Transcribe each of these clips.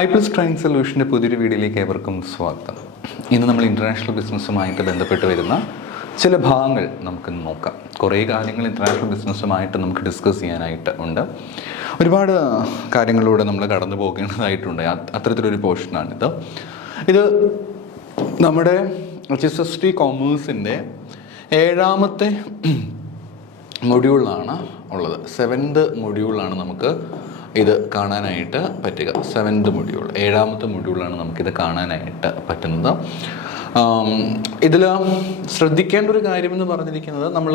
iPlus Training Solution'ന്റെ പുതിയൊരു വീഡിയോയിലേക്ക് ഏവർക്കും സ്വാഗതം. ഇന്ന് നമ്മൾ ഇൻ്റർനാഷണൽ ബിസിനസ്സുമായിട്ട് ബന്ധപ്പെട്ട് വരുന്ന ചില ഭാഗങ്ങൾ നമുക്ക് നോക്കാം. കുറേ കാര്യങ്ങൾ ഇൻ്റർനാഷണൽ ബിസിനസ്സുമായിട്ട് നമുക്ക് ഡിസ്കസ് ചെയ്യാനായിട്ട് ഉണ്ട്. ഒരുപാട് കാര്യങ്ങളിലൂടെ നമ്മൾ കടന്നു പോകേണ്ടതായിട്ടുണ്ട്. അത്തരത്തിലൊരു പോർഷനാണിത്. ഇത് നമ്മുടെ HSST കോമേഴ്സിൻ്റെ 7ാമത്തെ മൊഡ്യൂളാണ് ഉള്ളത്. 7th മൊഡ്യൂളാണ് നമുക്ക് ഇത് കാണാനായിട്ട് പറ്റുക. 7th മൊഡ്യൂൾ, 7ാമത്തെ മൊഡ്യൂളാണ് നമുക്കിത് കാണാനായിട്ട് പറ്റുന്നത്. ഇതിൽ ശ്രദ്ധിക്കേണ്ട ഒരു കാര്യമെന്ന് പറഞ്ഞിരിക്കുന്നത്, നമ്മൾ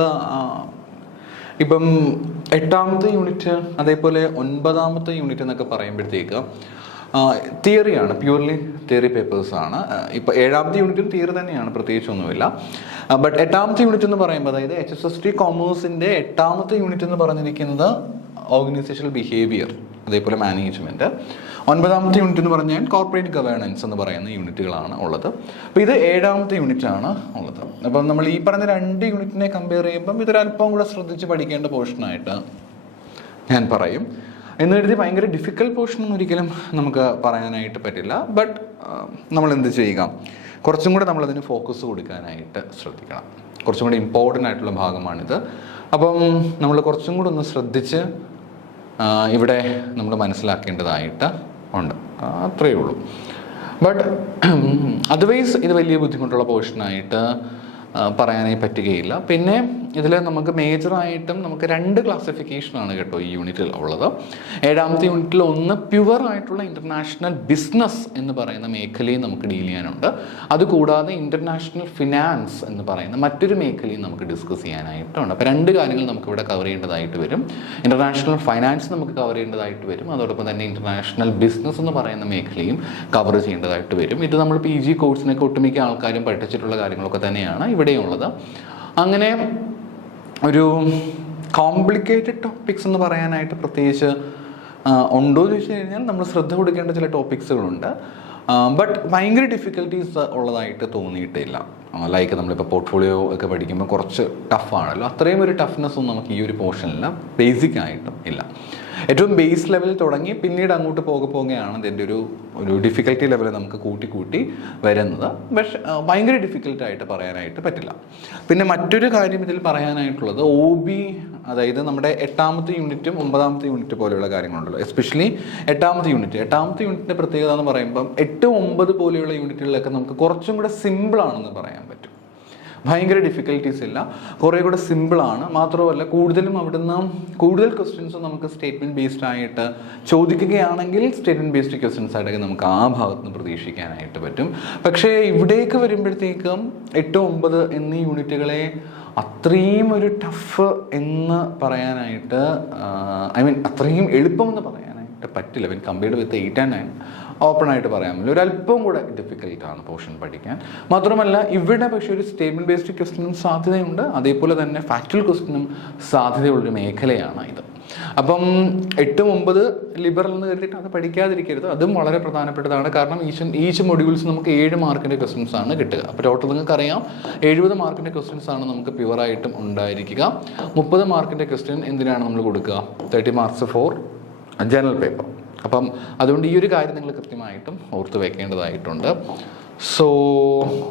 ഇപ്പം 8ാമത്തെ യൂണിറ്റ് അതേപോലെ 9ാമത്തെ യൂണിറ്റ് എന്നൊക്കെ പറയുമ്പോഴത്തേക്ക് തിയറിയാണ്, പ്യൂർലി തിയറി പേപ്പേഴ്സാണ്. ഇപ്പോൾ 7ാമത്തെ യൂണിറ്റും തിയറി തന്നെയാണ്, പ്രത്യേകിച്ചൊന്നുമില്ല. ബട്ട് 8ാമത്തെ യൂണിറ്റ് എന്ന് പറയുമ്പോൾ, അതായത് HSST കോമേഴ്സിൻ്റെ 8ാമത്തെ യൂണിറ്റ് എന്ന് പറഞ്ഞിരിക്കുന്നത് ഓർഗനൈസേഷണൽ ബിഹേവിയർ, അതേപോലെ മാനേജ്മെൻറ്റ്. 9ാമത്തെ യൂണിറ്റ് എന്ന് പറഞ്ഞാൽ കോർപ്പറേറ്റ് ഗവേണൻസ് എന്ന് പറയുന്ന യൂണിറ്റുകളാണ് ഉള്ളത്. അപ്പോൾ ഇത് 7ാമത്തെ യൂണിറ്റാണ് ഉള്ളത്. അപ്പം നമ്മൾ ഈ പറഞ്ഞ 2 യൂണിറ്റിനെ കമ്പയർ ചെയ്യുമ്പം ഇതൊരല്പം കൂടെ ശ്രദ്ധിച്ച് പഠിക്കേണ്ട പോർഷനായിട്ട് ഞാൻ പറയും. എന്ന് കരുതി ഭയങ്കര ഡിഫിക്കൽട്ട് പോർഷനൊന്നും ഒരിക്കലും നമുക്ക് പറയാനായിട്ട് പറ്റില്ല. ബട്ട് നമ്മൾ എന്ത് ചെയ്യുക, കുറച്ചും കൂടെ നമ്മളതിന് ഫോക്കസ് കൊടുക്കാനായിട്ട് ശ്രദ്ധിക്കണം. കുറച്ചും കൂടി ഇമ്പോർട്ടൻ്റ് ആയിട്ടുള്ള ഭാഗമാണിത്. അപ്പം നമ്മൾ കുറച്ചും കൂടെ ഒന്ന് ശ്രദ്ധിച്ച് ഇവിടെ നമ്മൾ മനസ്സിലാക്കേണ്ടതായിട്ട് ഉണ്ട്. അത്രയേ ഉള്ളൂ. ബട്ട് അതർവൈസ് ഇത് വലിയ ബുദ്ധിമുട്ടുള്ള പോർഷനായിട്ട് പറയാനായി പറ്റുകയില്ല. പിന്നെ ഇതിൽ നമുക്ക് മേജറായിട്ടും നമുക്ക് 2 ക്ലാസിഫിക്കേഷനാണ് കേട്ടോ ഈ യൂണിറ്റിൽ ഉള്ളത്. 7ാമത്തെ യൂണിറ്റിൽ ഒന്ന് പ്യുവറായിട്ടുള്ള ഇൻ്റർനാഷണൽ ബിസിനസ് എന്ന് പറയുന്ന മേഖലയും നമുക്ക് ഡീൽ ചെയ്യാനുണ്ട്. അതുകൂടാതെ ഇൻ്റർനാഷണൽ ഫിനാൻസ് എന്ന് പറയുന്ന മറ്റൊരു മേഖലയും നമുക്ക് ഡിസ്കസ് ചെയ്യാനായിട്ടുണ്ട്. അപ്പോൾ 2 കാര്യങ്ങൾ നമുക്കിവിടെ കവർ ചെയ്യേണ്ടതായിട്ട് വരും. ഇൻ്റർനാഷണൽ ഫൈനാൻസ് നമുക്ക് കവർ ചെയ്യേണ്ടതായിട്ട് വരും. അതോടൊപ്പം തന്നെ ഇൻ്റർനാഷണൽ ബിസിനസ് എന്ന് പറയുന്ന മേഖലയും കവർ ചെയ്യേണ്ടതായിട്ട് വരും. ഇത് നമ്മൾ PG കോഴ്സിനൊക്കെ ഒട്ടുമിക്ക ആൾക്കാരും പഠിച്ചിട്ടുള്ള കാര്യങ്ങളൊക്കെ തന്നെയാണ് ഇവിടെയുള്ളത്. അങ്ങനെ ഒരു കോംപ്ലിക്കേറ്റഡ് ടോപ്പിക്സ് എന്ന് പറയാനായിട്ട് പ്രത്യേകിച്ച് ഉണ്ടോ എന്ന് ചോദിച്ചു കഴിഞ്ഞാൽ നമ്മൾ ശ്രദ്ധ കൊടുക്കേണ്ട ചില ടോപ്പിക്സുകളുണ്ട്. ബട്ട് ഭയങ്കര ഡിഫിക്കൽട്ടീസ് ഉള്ളതായിട്ട് തോന്നിയിട്ടില്ല. ലൈക്ക് നമ്മളിപ്പോൾ പോർട്ട്ഫോളിയോ ഒക്കെ പഠിക്കുമ്പോൾ കുറച്ച് ടഫാണല്ലോ, അത്രയും ഒരു ടഫ്നെസ് ഒന്നും നമുക്ക് ഈ ഒരു പോർഷനിൽ ബേസിക് ആയിട്ടും ഇല്ല. ഏറ്റവും ബേസ് ലെവലിൽ തുടങ്ങി പിന്നീട് അങ്ങോട്ട് പോകുകയാണ് ഇതിൻ്റെ ഒരു ഡിഫിക്കൽട്ടി ലെവൽ നമുക്ക് കൂട്ടി വരുന്നത്. പക്ഷേ ഭയങ്കര ഡിഫിക്കൽട്ടായിട്ട് പറയാനായിട്ട് പറ്റില്ല. പിന്നെ മറ്റൊരു കാര്യം ഇതിൽ പറയാനായിട്ടുള്ളത്, OB, അതായത് നമ്മുടെ 8ാമത്തെ യൂണിറ്റും 9ാമത്തെ യൂണിറ്റ് പോലെയുള്ള കാര്യങ്ങളുണ്ടല്ലോ. എസ്പെഷ്യലി 8ാമത്തെ യൂണിറ്റിൻ്റെ പ്രത്യേകത എന്ന് പറയുമ്പം 8, 9 പോലെയുള്ള യൂണിറ്റുകളിലൊക്കെ നമുക്ക് കുറച്ചും കൂടെ സിമ്പിളാണെന്ന് പറയാൻ പറ്റും. ഭയങ്കര ഡിഫിക്കൽട്ടീസ് ഇല്ല, കുറേ കൂടെ സിമ്പിളാണ്. മാത്രമല്ല കൂടുതലും അവിടുന്ന് കൂടുതൽ ക്വസ്റ്റ്യൻസ് നമുക്ക് സ്റ്റേറ്റ്മെൻറ്റ് ബേസ്ഡ് ആയിട്ട് ചോദിക്കുകയാണെങ്കിൽ സ്റ്റേറ്റ്മെൻറ്റ് ബേസ്ഡ് ക്വസ്റ്റ്യൻസ് ആയിട്ടൊക്കെ നമുക്ക് ആ ഭാഗത്ത് നിന്ന് പ്രതീക്ഷിക്കാനായിട്ട് പറ്റും. പക്ഷേ ഇവിടേക്ക് വരുമ്പോഴത്തേക്കും 8, 9 എന്നീ യൂണിറ്റുകളെ അത്രയും ഒരു ടഫ് എന്ന് പറയാനായിട്ട്, അത്രയും എളുപ്പമെന്ന് പറയാനായിട്ട് പറ്റില്ല. കമ്പയർഡ് വിത്ത് 8 and 9 ഓപ്പണായിട്ട് പറയാൻ പറ്റില്ല, ഒരല്പം കൂടെ ഡിഫിക്കൽട്ടാണ് പോർഷൻ പഠിക്കാൻ. മാത്രമല്ല ഇവിടെ പക്ഷേ ഒരു സ്റ്റേറ്റ്മെൻറ്റ് ബേസ്ഡ് ക്വസ്റ്റിനും സാധ്യതയുണ്ട്, അതേപോലെ തന്നെ ഫാക്ച്വൽ ക്വസ്റ്റിനും സാധ്യതയുള്ളൊരു മേഖലയാണ് ഇത്. അപ്പം 8, 9 ലിബറൽ എന്ന് കരുതിയിട്ട് അത് പഠിക്കാതിരിക്കരുത്. അതും വളരെ പ്രധാനപ്പെട്ടതാണ്. കാരണം ഈച്ച് മൊഡ്യൂൾസ് നമുക്ക് 7 മാർക്കിൻ്റെ ക്വസ്റ്റ്യൻസ് ആണ് കിട്ടുക. അപ്പോൾ ടോട്ടൽ നിങ്ങൾക്കറിയാം 70 മാർക്കിൻ്റെ ക്വസ്റ്റ്യൻസ് ആണ് നമുക്ക് പ്യുവറായിട്ടും ഉണ്ടായിരിക്കുക. 30 മാർക്കിൻ്റെ ക്വസ്റ്റ്യൻ എന്തിനാണ് നമ്മൾ കൊടുക്കുക? 30 മാർക്സ് ഫോർ ജനറൽ പേപ്പർ. അപ്പം അതുകൊണ്ട് ഈ ഒരു കാര്യം നിങ്ങൾ കൃത്യമായിട്ടും ഓർത്ത് വയ്ക്കേണ്ടതായിട്ടുണ്ട്. സോ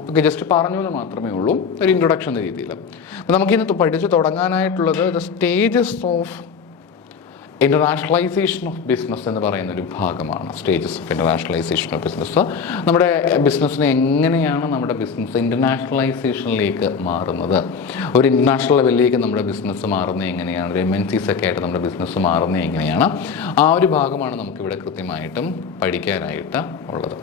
ഓക്കെ, ജസ്റ്റ് പറഞ്ഞു എന്ന് മാത്രമേ ഉള്ളൂ, ഒരു ഇൻട്രൊഡക്ഷൻ എന്ന രീതിയിൽ. അപ്പം നമുക്കിന്ന് പഠിച്ച് തുടങ്ങാനായിട്ടുള്ളത് the stages of internationalization of business എന്ന് പറയുന്ന ഒരു ഭാഗമാണ്. Stages of internationalization of business. നമ്മുടെ ബിസിനസ്സിനെ എങ്ങനെയാണ് നമ്മുടെ ബിസിനസ് ഇൻ്റർനാഷണലൈസേഷനിലേക്ക് മാറുന്നത്, ഒരു ഇൻ്റർനാഷണൽ ലെവലിലേക്ക് നമ്മുടെ ബിസിനസ് മാറുന്നത് എങ്ങനെയാണ്, ഒരു MNCs ഒക്കെ ആയിട്ട് നമ്മുടെ ബിസിനസ് മാറുന്നത് എങ്ങനെയാണ്, ആ ഒരു ഭാഗമാണ് നമുക്കിവിടെ കൃത്യമായിട്ടും പഠിക്കാനായിട്ട് ഉള്ളത്.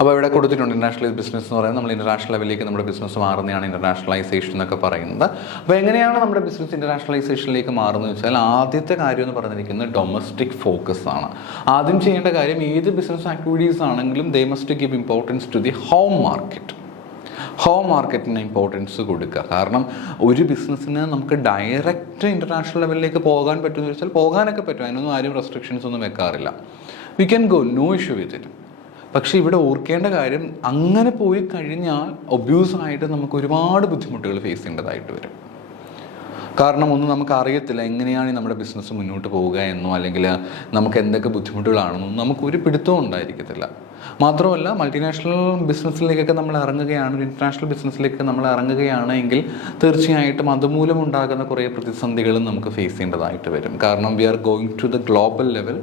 അപ്പോൾ ഇവിടെ കൊടുത്തിട്ടുണ്ട് ഇൻ്റർനാഷണൽ ബിസിനസ് എന്ന് പറയുന്നത് നമ്മൾ ഇൻ്റർനാഷണൽ ലെവലിലേക്ക് നമ്മുടെ ബിസിനസ് മാറുന്നതാണ് ഇൻ്റർനാഷണലൈസേഷൻ എന്നൊക്കെ പറയുന്നത്. അപ്പോൾ എങ്ങനെയാണ് നമ്മുടെ ബിസിനസ് ഇൻ്റർനാഷണലൈസേഷനിലേക്ക് മാറുന്നത് വെച്ചാൽ, ആദ്യത്തെ കാര്യം എന്ന് പറഞ്ഞിരിക്കുന്നത് ഡൊമസ്റ്റിക് ഫോക്കസ് ആണ്. ആദ്യം ചെയ്യേണ്ട കാര്യം, ഏത് ബിസിനസ് ആക്ടിവിറ്റീസ് ആണെങ്കിലും they must give importance to the home മാർക്കറ്റിന് ഇമ്പോർട്ടൻസ് കൊടുക്കുക. കാരണം ഒരു ബിസിനസ്സിന് നമുക്ക് ഡയറക്റ്റ് ഇൻ്റർനാഷണൽ ലെവലിലേക്ക് പോകാൻ പറ്റുമെന്ന് വെച്ചാൽ പോകാനൊക്കെ പറ്റും, അതിനൊന്നും ആരും റെസ്ട്രിക്ഷൻസ് ഒന്നും വെക്കാറില്ല. We can go, no issue with it. പക്ഷേ ഇവിടെ ഓർക്കേണ്ട കാര്യം, അങ്ങനെ പോയി കഴിഞ്ഞാൽ ഒബ്യൂസായിട്ട് നമുക്ക് ഒരുപാട് ബുദ്ധിമുട്ടുകൾ ഫേസ് ചെയ്യേണ്ടതായിട്ട് വരും. കാരണം ഒന്നും നമുക്ക് അറിയത്തില്ല എങ്ങനെയാണ് നമ്മുടെ ബിസിനസ് മുന്നോട്ട് പോവുക എന്നോ അല്ലെങ്കിൽ നമുക്ക് എന്തൊക്കെ ബുദ്ധിമുട്ടുകളാണെന്നോ നമുക്കൊരു പിടുത്തവും ഉണ്ടായിരിക്കത്തില്ല. മാത്രമല്ല മൾട്ടിനാഷണൽ ബിസിനസ്സിലേക്കൊക്കെ നമ്മൾ ഇറങ്ങുകയാണ്, ഒരു ഇൻ്റർനാഷണൽ ബിസിനസ്സിലേക്ക് നമ്മൾ ഇറങ്ങുകയാണെങ്കിൽ തീർച്ചയായിട്ടും അതുമൂലം ഉണ്ടാകുന്ന കുറേ പ്രതിസന്ധികളും നമുക്ക് ഫേസ് ചെയ്യേണ്ടതായിട്ട് വരും. കാരണം we are going to the global level.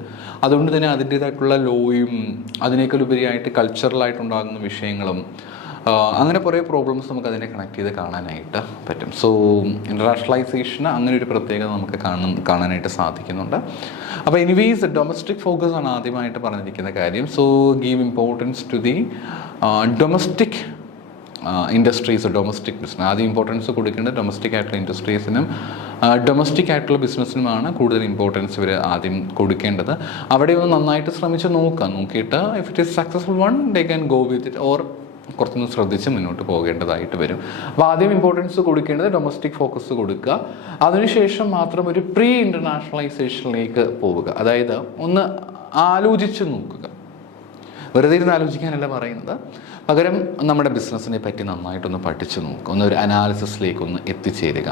അതുകൊണ്ട് തന്നെ അതിൻ്റേതായിട്ടുള്ള ലോയും അതിനേക്കാൾ ഉപരിയായിട്ട് കൾച്ചറലായിട്ടുണ്ടാകുന്ന വിഷയങ്ങളും അങ്ങനെ കുറേ പ്രോബ്ലംസ് നമുക്ക് അതിനെ കണക്ട് ചെയ്ത് കാണാനായിട്ട് പറ്റും. സോ ഇൻ്റർനാഷണലൈസേഷന് അങ്ങനെ ഒരു പ്രത്യേകത നമുക്ക് കാണാനായിട്ട് സാധിക്കുന്നുണ്ട്. അപ്പോൾ എനിവേസ് ഡൊമസ്റ്റിക് ഫോക്കസ് ആണ് ആദ്യമായിട്ട് പറഞ്ഞിരിക്കുന്ന കാര്യം. So give importance to the domestic industries, domestic business. ആദ്യം ഇമ്പോർട്ടൻസ് കൊടുക്കേണ്ടത് ഡൊമസ്റ്റിക് ആയിട്ടുള്ള ഇൻഡസ്ട്രീസിനും ഡൊമസ്റ്റിക് ആയിട്ടുള്ള ബിസിനസ്സിനുമാണ് കൂടുതൽ ഇമ്പോർട്ടൻസ് ഇവർ ആദ്യം കൊടുക്കേണ്ടത്. അവിടെ ഒന്ന് നന്നായിട്ട് ശ്രമിച്ച് നോക്കിയിട്ട് if it is successful one they can go with it, or കുറച്ചൊന്ന് ശ്രദ്ധിച്ച് മുന്നോട്ട് പോകേണ്ടതായിട്ട് വരും. അപ്പോൾ ആദ്യം ഇമ്പോർട്ടൻസ് കൊടുക്കേണ്ടത് ഡൊമസ്റ്റിക് ഫോക്കസ് കൊടുക്കുക. അതിനുശേഷം മാത്രം ഒരു പ്രീ ഇൻ്റർനാഷണലൈസേഷനിലേക്ക് പോവുക. അതായത് ഒന്ന് ആലോചിച്ച് നോക്കുക, വെറുതെ ഇരുന്ന് ആലോചിക്കാനല്ല പറയുന്നത്, പകരം നമ്മുടെ ബിസിനസ്സിനെ പറ്റി നന്നായിട്ടൊന്ന് പഠിച്ചു നോക്കുക, ഒരു അനാലിസിസിലേക്ക് ഒന്ന് എത്തിച്ചേരുക.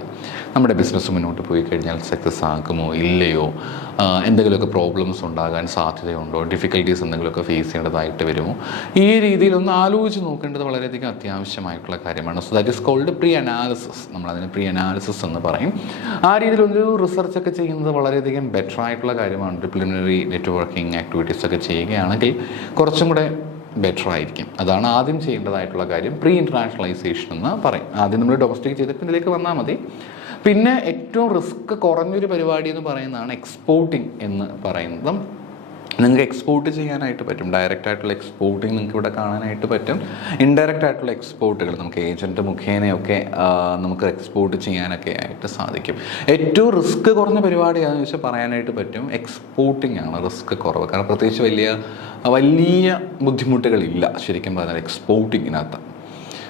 നമ്മുടെ ബിസിനസ് മുന്നോട്ട് പോയി കഴിഞ്ഞാൽ സക്സസ് ആകുമോ ഇല്ലയോ, എന്തെങ്കിലുമൊക്കെ പ്രോബ്ലംസ് ഉണ്ടാകാൻ സാധ്യതയുണ്ടോ, ഡിഫിക്കൽട്ടീസ് എന്തെങ്കിലുമൊക്കെ ഫേസ് ചെയ്യേണ്ടതായിട്ട് വരുമോ, ഈ രീതിയിൽ ഒന്ന് ആലോചിച്ച് നോക്കേണ്ടത് വളരെയധികം അത്യാവശ്യമായിട്ടുള്ള കാര്യമാണ്. So that is called pre analysis. നമ്മളതിന് പ്രീ അനാലിസിസ് എന്ന് പറയും. ആ രീതിയിലൊരു റിസർച്ചൊക്കെ ചെയ്യുന്നത് വളരെയധികം ബെറ്റർ ആയിട്ടുള്ള കാര്യമാണ്. പ്രിലിമിനറി നെറ്റ്വർക്കിംഗ് ആക്ടിവിറ്റീസ് ഒക്കെ ചെയ്യുകയാണെങ്കിൽ കുറച്ചും കൂടെ ബെറ്റർ ആയിരിക്കും. അതാണ് ആദ്യം ചെയ്യേണ്ടതായിട്ടുള്ള കാര്യം. പ്രീ ഇൻ്റർനാഷണലൈസേഷൻ എന്ന് പറയും. ആദ്യം നമ്മൾ ഡൊമസ്റ്റിക് ചെയ്തിട്ട് ഇതിലേക്ക് വന്നാൽ മതി. പിന്നെ ഏറ്റവും റിസ്ക് കുറഞ്ഞൊരു പരിപാടി എന്ന് പറയുന്നതാണ് എക്സ്പോർട്ടിങ് എന്ന് പറയുന്നത്. നിങ്ങൾക്ക് എക്സ്പോർട്ട് ചെയ്യാനായിട്ട് പറ്റും. ഡയറക്റ്റ് ആയിട്ടുള്ള എക്സ്പോർട്ടിങ് നിങ്ങൾക്ക് ഇവിടെ കാണാനായിട്ട് പറ്റും. ഇൻഡയറക്റ്റ് ആയിട്ടുള്ള എക്സ്പോർട്ടുകൾ നമുക്ക് ഏജൻറ്റ് മുഖേനയൊക്കെ നമുക്ക് എക്സ്പോർട്ട് ചെയ്യാനൊക്കെ ആയിട്ട് സാധിക്കും. ഏറ്റവും റിസ്ക് കുറഞ്ഞ പരിപാടിയാണെന്ന് വെച്ചാൽ പറയാനായിട്ട് പറ്റും എക്സ്പോർട്ടിങ് ആണ് റിസ്ക് കുറവ്. കാരണം പ്രത്യേകിച്ച് വലിയ ബുദ്ധിമുട്ടുകളില്ല ശരിക്കും പറഞ്ഞാൽ എക്സ്പോർട്ടിങ്ങിനകത്ത്.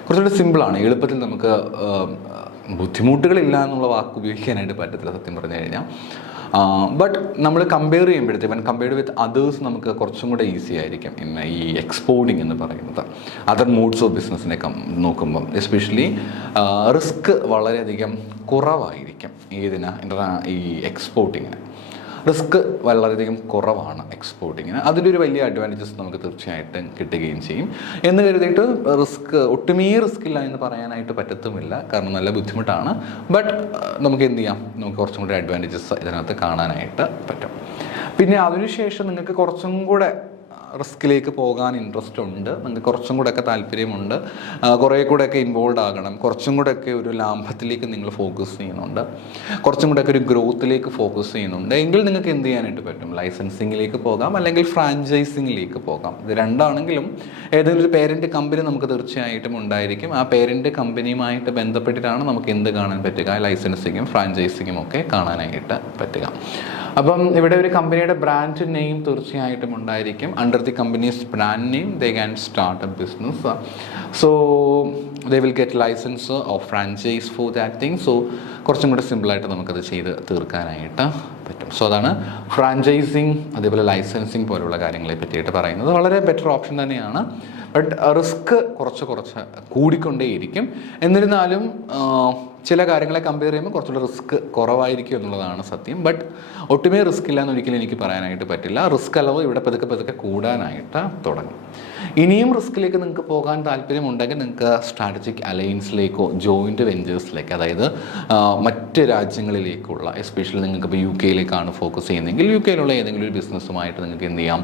കുറച്ചുകൂടി സിമ്പിളാണ്, എളുപ്പത്തിൽ നമുക്ക് ബുദ്ധിമുട്ടുകളില്ല എന്നുള്ള വാക്ക് ഉപയോഗിക്കാനായിട്ട് പറ്റത്തില്ല സത്യം പറഞ്ഞു കഴിഞ്ഞാൽ. ബട്ട് നമ്മൾ കമ്പയർ ചെയ്യുമ്പോഴത്തേക്കും കമ്പയർഡ് വിത്ത് അതേഴ്സ് നമുക്ക് കുറച്ചും കൂടെ ഈസി ആയിരിക്കും ഈ എക്സ്പോർട്ടിങ് എന്ന് പറയുന്നത്. അതർ മോഡ്സ് ഓഫ് ബിസിനസ്സിനെ നോക്കുമ്പം എസ്പെഷ്യലി റിസ്ക് വളരെയധികം കുറവായിരിക്കും. ഈ എക്സ്പോർട്ടിങ്ങിന് റിസ്ക് വളരെയധികം കുറവാണ് എക്സ്പോർട്ടിങ്ങിന്. അതിൻ്റെ ഒരു വലിയ അഡ്വാൻറ്റേജസ് നമുക്ക് തീർച്ചയായിട്ടും കിട്ടുകയും ചെയ്യും. എന്ന് കരുതിയിട്ട് ഒട്ടുമേ റിസ്ക് ഇല്ല എന്ന് പറയാനായിട്ട് പറ്റത്തുമില്ല, കാരണം നല്ല ബുദ്ധിമുട്ടാണ്. ബട്ട് നമുക്ക് എന്ത് ചെയ്യാം, നമുക്ക് കുറച്ചും കൂടി അഡ്വാൻറ്റേജസ് ഇതിനകത്ത് കാണാനായിട്ട് പറ്റും. പിന്നെ അതിനുശേഷം നിങ്ങൾക്ക് കുറച്ചും കൂടെ റിസ്കിലേക്ക് പോകാൻ ഇൻട്രസ്റ്റ് ഉണ്ട്, നിങ്ങൾക്ക് കുറച്ചും കൂടെയൊക്കെ താല്പര്യമുണ്ട്, കുറേ കൂടെയൊക്കെ ഇൻവോൾവ് ആകണം, കുറച്ചും കൂടെയൊക്കെ ഒരു ലാഭത്തിലേക്ക് നിങ്ങൾ ഫോക്കസ് ചെയ്യുന്നുണ്ട്, കുറച്ചും കൂടെയൊക്കെ ഒരു ഗ്രോത്തിലേക്ക് ഫോക്കസ് ചെയ്യുന്നുണ്ട് എങ്കിൽ നിങ്ങൾക്ക് എന്ത് ചെയ്യാനായിട്ട് പറ്റും, ലൈസൻസിങ്ങിലേക്ക് പോകാം, അല്ലെങ്കിൽ ഫ്രാഞ്ചൈസിങ്ങിലേക്ക് പോകാം. ഇത് രണ്ടാണെങ്കിലും ഏതെങ്കിലും ഒരു പേരൻറ്റ് കമ്പനി നമുക്ക് തീർച്ചയായിട്ടും ഉണ്ടായിരിക്കും. ആ പേരൻറ്റ് കമ്പനിയുമായിട്ട് ബന്ധപ്പെട്ടിട്ടാണ് നമുക്ക് എന്ത് കാണാൻ പറ്റുക, ലൈസൻസിങ്ങും ഫ്രാഞ്ചൈസിങ്ങും ഒക്കെ കാണാനായിട്ട് പറ്റുക. അപ്പം ഇവിടെ ഒരു കമ്പനിയുടെ ബ്രാൻഡ് നെയിം തീർച്ചയായിട്ടും ഉണ്ടായിരിക്കും. Under the company's brand name they can start a business. So they will get license or franchise for that thing. So കുറച്ചും കൂടെ സിമ്പിളായിട്ട് നമുക്കത് ചെയ്ത് തീർക്കാനായിട്ട് പറ്റും. സോ അതാണ് ഫ്രാഞ്ചൈസിങ്, അതേപോലെ ലൈസൻസിങ് പോലുള്ള കാര്യങ്ങളെ പറ്റിയിട്ട് പറയുന്നത്. വളരെ ബെറ്റർ ഓപ്ഷൻ തന്നെയാണ്. ബട്ട് റിസ്ക് കുറച്ച് കൂടിക്കൊണ്ടേയിരിക്കും. എന്നിരുന്നാലും ചില കാര്യങ്ങളെ കമ്പയർ ചെയ്യുമ്പോൾ കുറച്ചുകൂടെ റിസ്ക് കുറവായിരിക്കും എന്നുള്ളതാണ് സത്യം. ബട്ട് ഒട്ടുമേ റിസ്ക് ഇല്ല എന്നൊരിക്കലും എനിക്ക് പറയാനായിട്ട് പറ്റില്ല. റിസ്ക് അളവ് ഇവിടെ പതുക്കെ കൂടാനായിട്ട് തുടങ്ങും. ഇനിയും റിസ്കിലേക്ക് നിങ്ങൾക്ക് പോകാൻ താല്പര്യമുണ്ടെങ്കിൽ നിങ്ങൾക്ക് സ്ട്രാറ്റജിക് അലയൻസിലേക്കോ ജോയിൻറ്റ് വെഞ്ചേഴ്സിലേക്ക്, അതായത് മറ്റ് രാജ്യങ്ങളിലേക്കുള്ള, എസ്പെഷ്യലി നിങ്ങൾക്ക് ഇപ്പോൾ UK ഫോക്കസ് ചെയ്യുന്നതെങ്കിൽ UK ഏതെങ്കിലും ഒരു ബിസിനസ്സുമായിട്ട് നിങ്ങൾക്ക് എന്ത് ചെയ്യാം,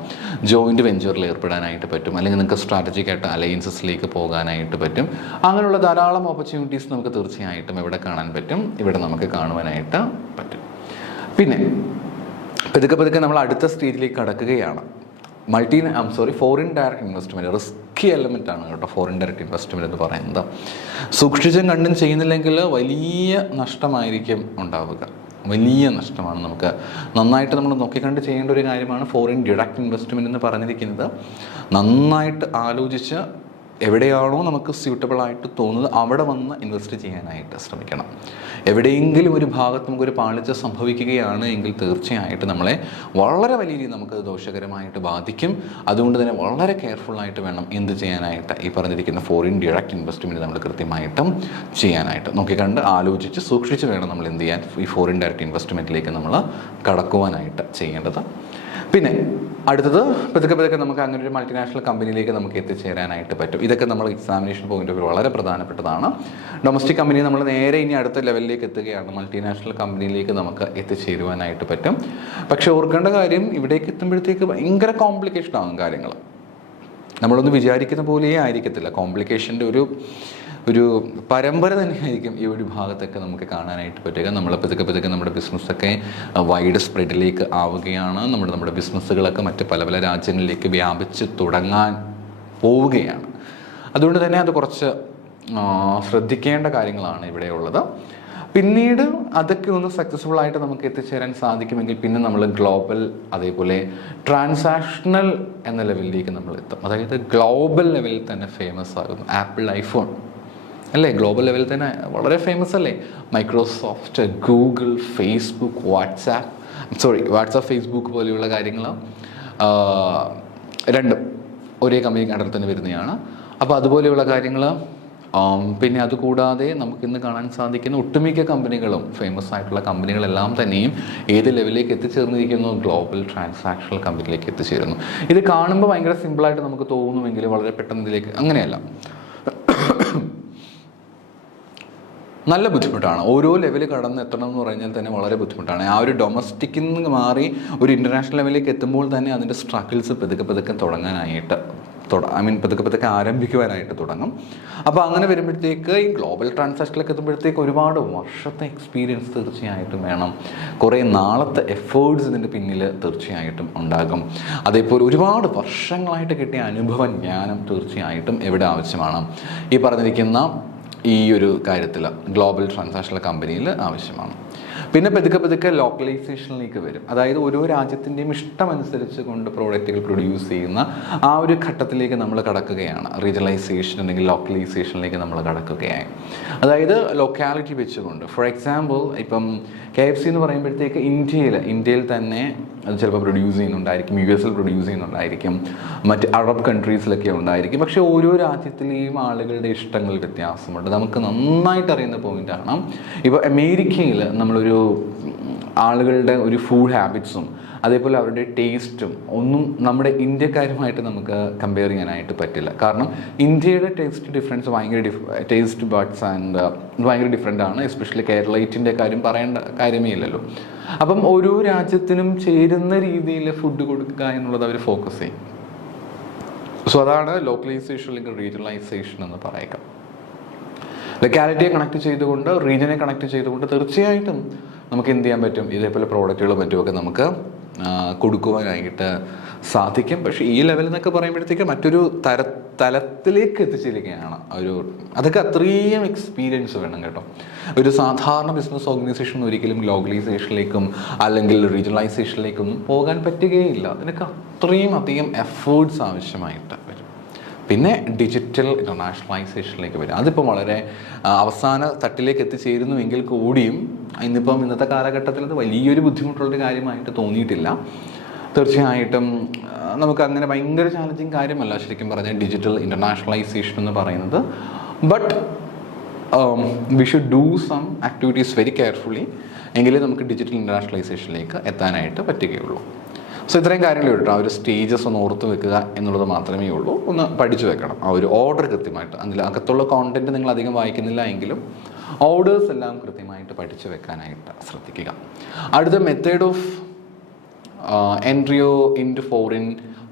ജോയിൻറ്റ് വെഞ്ചറിൽ ഏർപ്പെടാനായിട്ട് പറ്റും. അല്ലെങ്കിൽ നിങ്ങൾക്ക് സ്ട്രാറ്റജിക് ആയിട്ട് അലയൻസസിലേക്ക് പോകാനായിട്ട് പറ്റും. അങ്ങനെയുള്ള ധാരാളം ഓപ്പർച്യൂണിറ്റീസ് നമുക്ക് തീർച്ചയായിട്ടും ഇവിടെ കാണാൻ പറ്റും, ഇവിടെ നമുക്ക് കാണുവാനായിട്ട് പറ്റും. പിന്നെ പതുക്കെ നമ്മൾ അടുത്ത സ്റ്റേജിലേക്ക് കടക്കുകയാണ്. Foreign direct investment risky element ആണ് കേട്ടോ ഫോറിൻ ഡയറക്റ്റ് ഇൻവെസ്റ്റ്മെൻറ്റ് എന്ന് പറയുന്നത്. സൂക്ഷിച്ചും കണ്ടും ചെയ്യുന്നില്ലെങ്കിൽ വലിയ നഷ്ടമായിരിക്കും ഉണ്ടാവുക, വലിയ നഷ്ടമാണ്. നമുക്ക് നന്നായിട്ട് നമ്മൾ നോക്കിക്കണ്ട് ചെയ്യേണ്ട ഒരു കാര്യമാണ് ഫോറിൻ ഡയറക്റ്റ് ഇൻവെസ്റ്റ്മെൻറ്റ് എന്ന് പറഞ്ഞിരിക്കുന്നത്. നന്നായിട്ട് ആലോചിച്ച് എവിടെയാണോ നമുക്ക് സ്യൂട്ടബിൾ ആയിട്ട് തോന്നുന്നത് അവിടെ വന്ന് ഇൻവെസ്റ്റ് ചെയ്യാനായിട്ട് ശ്രമിക്കണം. എവിടെയെങ്കിലും ഒരു ഭാഗത്ത് നമുക്കൊരു പാളിച്ച സംഭവിക്കുകയാണ് എങ്കിൽ തീർച്ചയായിട്ടും നമ്മളെ വളരെ വലിയ രീതിയിൽ നമുക്ക് ദോഷകരമായിട്ട് ബാധിക്കും. അതുകൊണ്ട് തന്നെ വളരെ കെയർഫുള്ളായിട്ട് വേണം എന്ത് ചെയ്യാനായിട്ട്, ഈ പറഞ്ഞിരിക്കുന്ന ഫോറിൻ ഡയറക്റ്റ് ഇൻവെസ്റ്റ്മെൻറ്റ് നമ്മൾ കൃത്യമായിട്ടും ചെയ്യാനായിട്ട് നോക്കിക്കണ്ട് ആലോചിച്ച് സൂക്ഷിച്ച് വേണം നമ്മൾ എന്ത് ചെയ്യാൻ ഈ ഫോറിൻ ഡയറക്റ്റ് ഇൻവെസ്റ്റ്മെൻറ്റിലേക്ക് നമ്മൾ കടക്കുവാനായിട്ട് ചെയ്യേണ്ടത്. പിന്നെ അടുത്തത് പതുക്കെ നമുക്ക് അങ്ങനെ ഒരു മൾട്ടിനാഷണൽ കമ്പനിയിലേക്ക് നമുക്ക് എത്തിച്ചേരാനായിട്ട് പറ്റും. ഇതൊക്കെ നമ്മൾ എക്സാമിനേഷൻ പോയിന്റ് ഓഫ് വ്യൂ വളരെ പ്രധാനപ്പെട്ടതാണ്. ഡൊമസ്റ്റിക് കമ്പനി നമ്മൾ നേരെ ഇനി അടുത്ത ലെവലിലേക്ക് എത്തുകയാണ്, മൾട്ടിനാഷണൽ കമ്പനിയിലേക്ക് നമുക്ക് എത്തിച്ചേരുവാനായിട്ട് പറ്റും. പക്ഷെ ഓർക്കേണ്ട കാര്യം, ഇവിടേക്ക് എത്തുമ്പോഴത്തേക്ക് ഭയങ്കര കോംപ്ലിക്കേഷൻ ആകും കാര്യങ്ങൾ. നമ്മളൊന്ന് വിചാരിക്കുന്ന പോലെയേ ആയിരിക്കത്തില്ല. കോംപ്ലിക്കേഷൻ്റെ ഒരു പരമ്പര തന്നെയായിരിക്കും ഈ ഒരു ഭാഗത്തൊക്കെ നമുക്ക് കാണാനായിട്ട് പറ്റുക. നമ്മൾ പതുക്കെ നമ്മുടെ ബിസിനസ്സൊക്കെ വൈഡ് സ്പ്രെഡിലേക്ക് ആവുകയാണ്. നമ്മുടെ ബിസിനസ്സുകളൊക്കെ മറ്റ് പല പല രാജ്യങ്ങളിലേക്ക് വ്യാപിച്ച് തുടങ്ങാൻ പോവുകയാണ്. അതുകൊണ്ട് തന്നെ അത് കുറച്ച് ശ്രദ്ധിക്കേണ്ട കാര്യങ്ങളാണ് ഇവിടെയുള്ളത്. പിന്നീട് അതൊക്കെ ഒന്ന് സക്സസ്ഫുൾ ആയിട്ട് നമുക്ക് എത്തിച്ചേരാൻ സാധിക്കുമെങ്കിൽ പിന്നെ നമ്മൾ ഗ്ലോബൽ അതേപോലെ ട്രാൻസാക്ഷണൽ എന്ന ലെവലിലേക്ക് നമ്മൾ എത്തും. അതായത് ഗ്ലോബൽ ലെവലിൽ തന്നെ ഫേമസ് ആകുന്നു. ആപ്പിൾ ഐഫോൺ അല്ലേ, ഗ്ലോബൽ ലെവലിൽ തന്നെ വളരെ ഫേമസ് അല്ലേ. Microsoft, Google, Facebook, WhatsApp Facebook പോലെയുള്ള കാര്യങ്ങൾ രണ്ടും ഒരേ കമ്പനിക്ക് അണ്ടർ തന്നെ വരുന്നതാണ്. അപ്പോൾ അതുപോലെയുള്ള കാര്യങ്ങൾ. പിന്നെ അതുകൂടാതെ നമുക്കിന്ന് കാണാൻ സാധിക്കുന്ന ഒട്ടുമിക്ക കമ്പനികളും, ഫേമസ് ആയിട്ടുള്ള കമ്പനികളെല്ലാം തന്നെയും ഏത് ലെവലിലേക്ക് എത്തിച്ചേർന്നിരിക്കുന്നു, ഗ്ലോബൽ ട്രാൻസാക്ഷണൽ കമ്പനിയിലേക്ക് എത്തിച്ചേരുന്നു. ഇത് കാണുമ്പോൾ ഭയങ്കര സിമ്പിളായിട്ട് നമുക്ക് തോന്നുമെങ്കിലും വളരെ പെട്ടെന്ന് ഇതിലേക്ക് അങ്ങനെയല്ല, നല്ല ബുദ്ധിമുട്ടാണ്. ഓരോ ലെവൽ കടന്ന് എത്തണം എന്ന് പറഞ്ഞാൽ തന്നെ വളരെ ബുദ്ധിമുട്ടാണ്. ആ ഒരു ഡൊമസ്റ്റിക്കിൽ നിന്ന് മാറി ഒരു ഇൻ്റർനാഷണൽ ലെവലിലേക്ക് എത്തുമ്പോൾ തന്നെ അതിൻ്റെ സ്ട്രഗിൾസ് പതുക്കെ തുടങ്ങാനായിട്ട് പതുക്കെ ആരംഭിക്കുവാനായിട്ട് തുടങ്ങും. അപ്പോൾ അങ്ങനെ വരുമ്പോഴത്തേക്ക് ഈ ഗ്ലോബൽ ട്രാൻസാക്ഷനിലേക്ക് എത്തുമ്പോഴത്തേക്ക് ഒരുപാട് വർഷത്തെ എക്സ്പീരിയൻസ് തീർച്ചയായിട്ടും വേണം. കുറേ നാളത്തെ എഫേർട്സ് ഇതിൻ്റെ പിന്നിൽ തീർച്ചയായിട്ടും ഉണ്ടാകും. അതേപോലെ ഒരുപാട് വർഷങ്ങളായിട്ട് കിട്ടിയ അനുഭവ ജ്ഞാനം തീർച്ചയായിട്ടും എവിടെ ആവശ്യമാണ്, ഈ പറഞ്ഞിരിക്കുന്ന ഈ ഒരു കാര്യത്തിൽ ഗ്ലോബൽ ട്രാൻസാക്ഷണൽ കമ്പനിയിൽ ആവശ്യമാണ്. പിന്നെ പതുക്കെ ലോക്കലൈസേഷനിലേക്ക് വരും. അതായത് ഓരോ രാജ്യത്തിൻ്റെയും ഇഷ്ടമനുസരിച്ച് കൊണ്ട് പ്രോഡക്റ്റുകൾ പ്രൊഡ്യൂസ് ചെയ്യുന്ന ആ ഒരു ഘട്ടത്തിലേക്ക് നമ്മൾ കടക്കുകയാണ്. റീജണലൈസേഷൻ അല്ലെങ്കിൽ ലോക്കലൈസേഷനിലേക്ക് നമ്മൾ കടക്കുകയായി. അതായത് ലൊക്കാലിറ്റി വെച്ചുകൊണ്ട്, ഫോർ എക്സാമ്പിൾ ഇപ്പം KFC എന്ന് പറയുമ്പോഴത്തേക്ക് ഇന്ത്യയിൽ തന്നെ അത് ചിലപ്പോൾ പ്രൊഡ്യൂസ് ചെയ്യുന്നുണ്ടായിരിക്കും, US പ്രൊഡ്യൂസ് ചെയ്യുന്നുണ്ടായിരിക്കും, മറ്റ് അറബ് കൺട്രീസിലൊക്കെ ഉണ്ടായിരിക്കും. പക്ഷേ ഓരോ രാജ്യത്തിലെയും ആളുകളുടെ ഇഷ്ടങ്ങൾ വ്യത്യാസമുണ്ട്. നമുക്ക് നന്നായിട്ട് അറിയുന്ന പോയിൻ്റാണ്. ഇപ്പോൾ അമേരിക്കയിൽ നമ്മളൊരു ആളുകളുടെ ഒരു ഫുഡ് ഹാബിറ്റ്സും അതേപോലെ അവരുടെ ടേസ്റ്റും ഒന്നും നമ്മുടെ ഇന്ത്യക്കാരുമായിട്ട് നമുക്ക് കമ്പയർ ചെയ്യാനായിട്ട് പറ്റില്ല. കാരണം ഇന്ത്യയുടെ taste difference taste buds and ഭയങ്കര ഡിഫറെൻ്റ് ആണ്. എസ്പെഷ്യലി കേരളൈറ്റിൻ്റെ കാര്യം പറയേണ്ട കാര്യമേ ഇല്ലല്ലോ. അപ്പം ഓരോ രാജ്യത്തിനും ചേരുന്ന രീതിയിൽ ഫുഡ് കൊടുക്കുക എന്നുള്ളത് അവർ ഫോക്കസ് ചെയ്യും. സോ അതാണ് ലോക്കലൈസേഷൻ അല്ലെങ്കിൽ റീജണലൈസേഷൻ എന്ന് പറയുക. ലൊക്കാലിറ്റിയെ കണക്ട് ചെയ്തുകൊണ്ട്, റീജിയനെ കണക്ട് ചെയ്തുകൊണ്ട് തീർച്ചയായിട്ടും നമുക്ക് എന്ത് ചെയ്യാൻ പറ്റും, ഇതേപോലെ പ്രോഡക്റ്റുകളും മറ്റുമൊക്കെ നമുക്ക് കൊടുക്കുവാനായിട്ട് സാധിക്കും. പക്ഷേ ഈ ലെവൽ എന്നൊക്കെ പറയുമ്പോഴത്തേക്ക് മറ്റൊരു തലത്തിലേക്ക് എത്തിച്ചിരിക്കുകയാണ്. അതൊക്കെ അത്രയും എക്സ്പീരിയൻസ് വേണം കേട്ടോ. ഒരു സാധാരണ ബിസിനസ് ഓർഗനൈസേഷൻ ഒരിക്കലും ഗ്ലോബലൈസേഷനിലേക്കും അല്ലെങ്കിൽ റീജണലൈസേഷനിലേക്കൊന്നും പോകാൻ പറ്റുകയില്ല. അതിനൊക്കെ അത്രയും അധികം എഫേർട്സ് ആവശ്യമായിട്ട് വരും. പിന്നെ ഡിജിറ്റൽ ഇൻ്റർനാഷണലൈസേഷനിലേക്ക് വരും. അതിപ്പോൾ വളരെ അവസാന തട്ടിലേക്ക് എത്തിച്ചേരുന്നുവെങ്കിൽ കൂടിയും ഇന്നത്തെ കാലഘട്ടത്തിൽ അത് വലിയൊരു ബുദ്ധിമുട്ടുള്ളൊരു കാര്യമായിട്ട് തോന്നിയിട്ടില്ല. തീർച്ചയായിട്ടും നമുക്ക് അങ്ങനെ ഭയങ്കര ചാലഞ്ചിങ് കാര്യമല്ല ശരിക്കും പറഞ്ഞാൽ ഡിജിറ്റൽ ഇൻ്റർനാഷണലൈസേഷൻ എന്ന് പറയുന്നത്. But we should do some activities very carefully, എങ്കിലേ നമുക്ക് ഡിജിറ്റൽ ഇൻ്റർനാഷണലൈസേഷനിലേക്ക് എത്താനായിട്ട് പറ്റുകയുള്ളൂ. സോ ഇത്രയും കാര്യങ്ങൾ കേട്ടോ. ആ ഒരു സ്റ്റേജസ് ഒന്ന് ഓർത്ത് വെക്കുക എന്നുള്ളത് മാത്രമേ ഉള്ളൂ. ഒന്ന് പഠിച്ചു വെക്കണം ആ ഒരു ഓർഡർ കൃത്യമായിട്ട്. അതിൽ അകത്തുള്ള കോണ്ടന്റ് നിങ്ങൾ അധികം വായിക്കുന്നില്ല എങ്കിലും ഓർഡേഴ്സ് എല്ലാം കൃത്യമായിട്ട് പഠിച്ചു വെക്കാനായിട്ട് ശ്രദ്ധിക്കുക. അടുത്ത മെത്തേഡ് ഓഫ് എൻട്രിയോ ഇൻറ്റു ഫോറിൻ